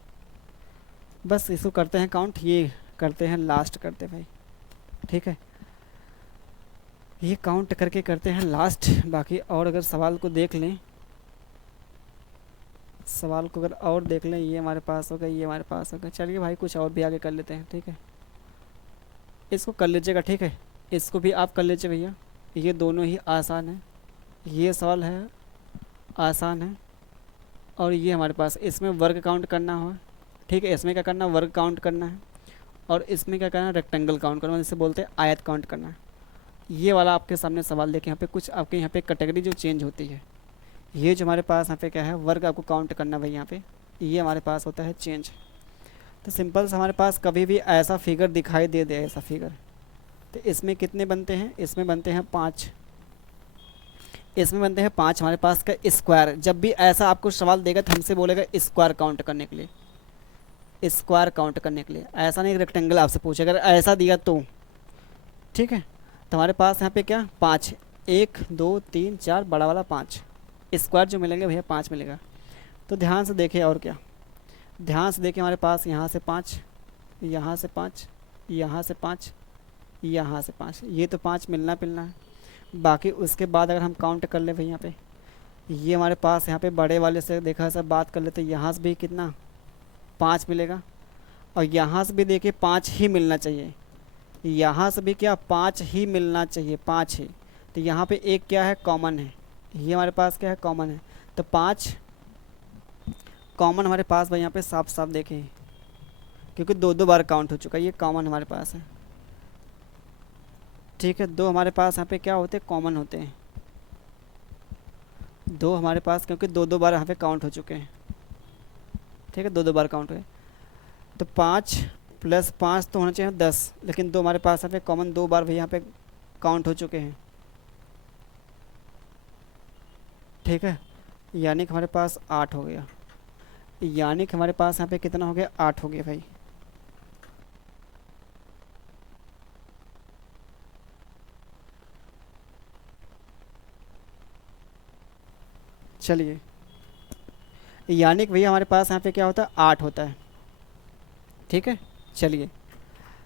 बस इसको करते हैं काउंट, ये करते हैं लास्ट करते भाई। ठीक है, ये काउंट करके करते हैं लास्ट। बाकी और अगर सवाल को देख लें, सवाल को अगर और देख लें, ये हमारे पास होगा, ये हमारे पास होगा। चलिए भाई कुछ और भी आगे कर लेते हैं। ठीक है, इसको कर लीजिएगा। ठीक है, इसको भी आप कर लीजिए भैया, ये दोनों ही आसान है। ये सवाल है आसान है, और ये हमारे पास इसमें वर्ग काउंट करना हो। ठीक है, इसमें क्या करना वर्ग काउंट करना है, और इसमें क्या करना रेक्टेंगल काउंट करना, जिसे बोलते हैं आयत काउंट करना है। ये वाला आपके सामने सवाल देखें, यहाँ पे कुछ आपके यहाँ पे कैटेगरी जो चेंज होती है। ये जो हमारे पास यहाँ पे क्या है वर्ग आपको काउंट करना भाई, यहाँ पे ये हमारे पास होता है चेंज। तो सिंपल से हमारे पास कभी भी ऐसा फिगर दिखाई दे दे, ऐसा फिगर, तो इसमें कितने बनते हैं, इसमें बनते हैं 5, इसमें बनते हैं 5 हमारे पास का स्क्वायर। जब भी ऐसा आपको सवाल देगा तो हमसे बोलेगा स्क्वायर काउंट करने के लिए, स्क्वायर काउंट करने के लिए, ऐसा नहीं रेक्टेंगल आपसे पूछेगा। अगर ऐसा दिया तो ठीक है, तो हमारे पास यहाँ पे क्या 5, 1 2 3 4 बड़ा वाला 5 स्क्वायर जो मिलेंगे भैया 5 मिलेगा। तो ध्यान से देखिए, और क्या ध्यान से देखिए, हमारे पास यहाँ से 5, यहाँ से 5, यहाँ से 5, यहाँ से 5, ये तो 5 मिलना है। बाकी उसके बाद अगर हम काउंट कर ले भाई यहाँ पे, ये हमारे पास यहाँ पे बड़े वाले से देखा सब बात कर लेते, यहाँ से भी कितना 5 मिलेगा, और यहाँ से भी देखिए 5 ही मिलना चाहिए, यहाँ से भी क्या 5 ही मिलना चाहिए, 5 ही। तो यहाँ पे एक क्या है कॉमन है, ये हमारे पास क्या है कॉमन है, तो 5 कॉमन हमारे पास भाई यहाँ पे साफ साफ देखें, क्योंकि 2 बार काउंट हो चुका है, ये कॉमन हमारे पास है। ठीक है, 2 हमारे पास यहाँ पे क्या होते हैं कॉमन होते हैं, 2 हमारे पास, क्योंकि 2 बार यहाँ पे काउंट हो चुके हैं। ठीक है, 2 बार काउंट हुए, तो 5 प्लस 5 तो होना चाहिए 10, लेकिन 2 हमारे पास यहाँ पे कॉमन 2 बार भाई यहाँ पे काउंट हो चुके हैं। ठीक है, यानी कि हमारे पास 8 हो गया, यानी कि हमारे पास यहाँ पे कितना हो गया 8 हो गया भाई। चलिए, यानी कि भैया हमारे पास यहाँ पे क्या होता है 8 होता है। ठीक है, चलिए,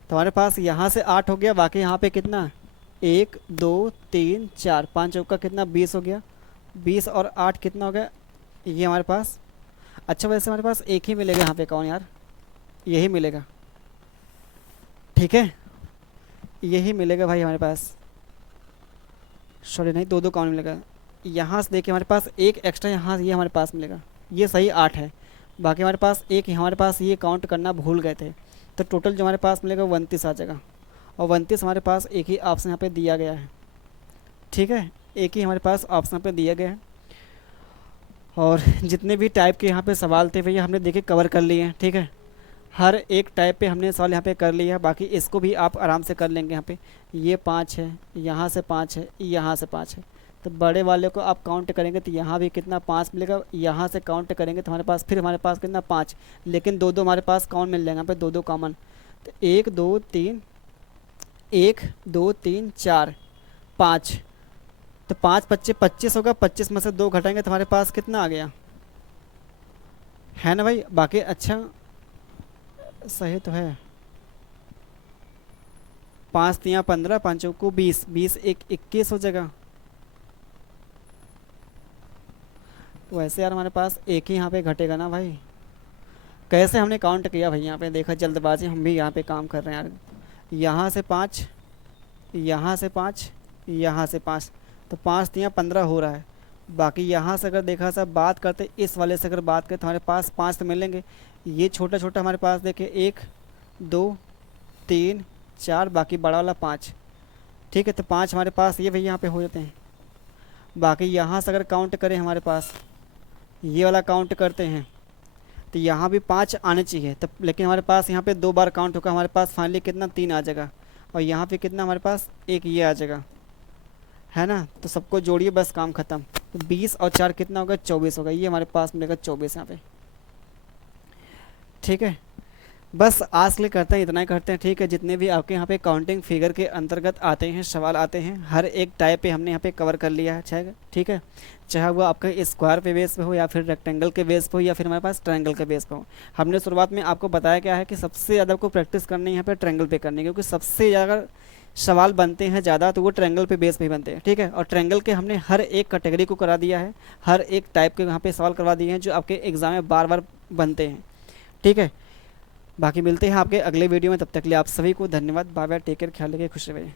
तो हमारे पास यहाँ से 8 हो गया, बाकी यहाँ पे कितना 1 2 3 4 5 चौका कितना 20 हो गया, 20 और 8 कितना हो गया, ये हमारे पास। अच्छा, वैसे हमारे पास एक ही मिलेगा यहाँ पे, कौन यार, यही मिलेगा। ठीक है, यही मिलेगा भाई हमारे पास, सॉरी नहीं, दो दो काउंट मिलेगा। यहाँ से देखिए हमारे पास एक एक्स्ट्रा यहाँ ये हमारे पास मिलेगा, ये सही 8 है। बाकी हमारे पास एक हमारे पास ये काउंट करना भूल गए थे, तो टोटल जो हमारे पास मिलेगा 29 आ जाएगा। और 29 हमारे पास एक ही ऑप्शन यहाँ पे दिया गया है, ठीक है, एक ही हमारे पास ऑप्शन यहाँ पे दिया गया है। और जितने भी टाइप के यहाँ पे सवाल थे भैया हमने देखे कवर कर लिए हैं, ठीक है। हर एक टाइप पे हमने सवाल यहाँ पे कर लिया है, बाकी इसको भी आप आराम से कर लेंगे। यहाँ पे ये 5 है, यहाँ से 5 है, यहाँ से 5 है, तो बड़े वाले को आप काउंट करेंगे तो यहाँ भी कितना 5 मिलेगा, यहाँ से काउंट करेंगे तो हमारे पास फिर हमारे पास कितना 5, लेकिन दो दो हमारे पास काउंट मिल जाएगा यहाँ पे, दो दो कॉमन। तो 1 2 3, 1 2 3 4 5, तो 5 25 25 होगा, 25 में से 2 घटाएंगे तो हमारे पास कितना आ गया, है ना भाई। बाकी अच्छा सही तो है, 5 3 15, 5 को 20, 20 1 21 हो जाएगा। वैसे यार हमारे पास एक ही यहाँ पे घटेगा ना भाई, कैसे हमने काउंट किया भाई, यहाँ पे देखा जल्दबाजी, हम भी यहाँ पे काम कर रहे हैं यार। यहाँ से 5, यहाँ से 5, यहाँ से 5, तो 5 3 15 हो रहा है। बाकी यहाँ से अगर देखा सब बात करते, इस वाले से अगर बात करें तो हमारे पास 5 तो मिलेंगे। ये छोटा छोटा हमारे पास देखिए 1 2 3 4, बाकी बड़ा वाला 5, ठीक है। तो 5 हमारे पास ये भैया यहाँ पे हो जाते हैं। बाकी यहाँ से अगर काउंट करें हमारे पास ये वाला काउंट करते हैं तो यहाँ भी 5 आने चाहिए, तब लेकिन हमारे पास यहाँ पे 2 बार काउंट होगा, हमारे पास फाइनली कितना 3 आ जाएगा। और यहाँ पे कितना हमारे पास एक ये आ जाएगा, है ना। तो सबको जोड़िए बस काम ख़त्म। तो 20 और 4 कितना होगा, 24 होगा, ये हमारे पास मिलेगा 24 यहाँ पे, ठीक है। बस आज के लिए करते हैं इतना ही करते हैं, ठीक है। जितने भी आपके यहाँ पे काउंटिंग फिगर के अंतर्गत आते हैं सवाल आते हैं, हर एक टाइप पे हमने यहाँ पे कवर कर लिया है, ठीक है। चाहे वो आपका स्क्वायर पे बेस पे हो या फिर रेक्टेंगल के बेस पे हो या फिर हमारे पास ट्रायंगल के बेस पे हो। हमने शुरुआत में आपको बताया क्या है कि सबसे ज़्यादा आपको प्रैक्टिस करनी है यहाँ पे ट्रायंगल पे करनी है, क्योंकि सबसे ज़्यादा सवाल बनते हैं ज़्यादा तो वो ट्रायंगल पे बेस पे ही बनते हैं, ठीक है। और ट्रायंगल के हमने हर एक कैटेगरी को करा दिया है, हर एक टाइप के यहाँ पे सवाल करवा दिए हैं जो आपके एग्ज़ाम में बार बार बनते हैं, ठीक है। बाकी मिलते हैं आपके अगले वीडियो में, तब तक के लिए आप सभी को धन्यवाद। बाय बाय, टेक केयर, ख्याल रखिए, खुश रहिए।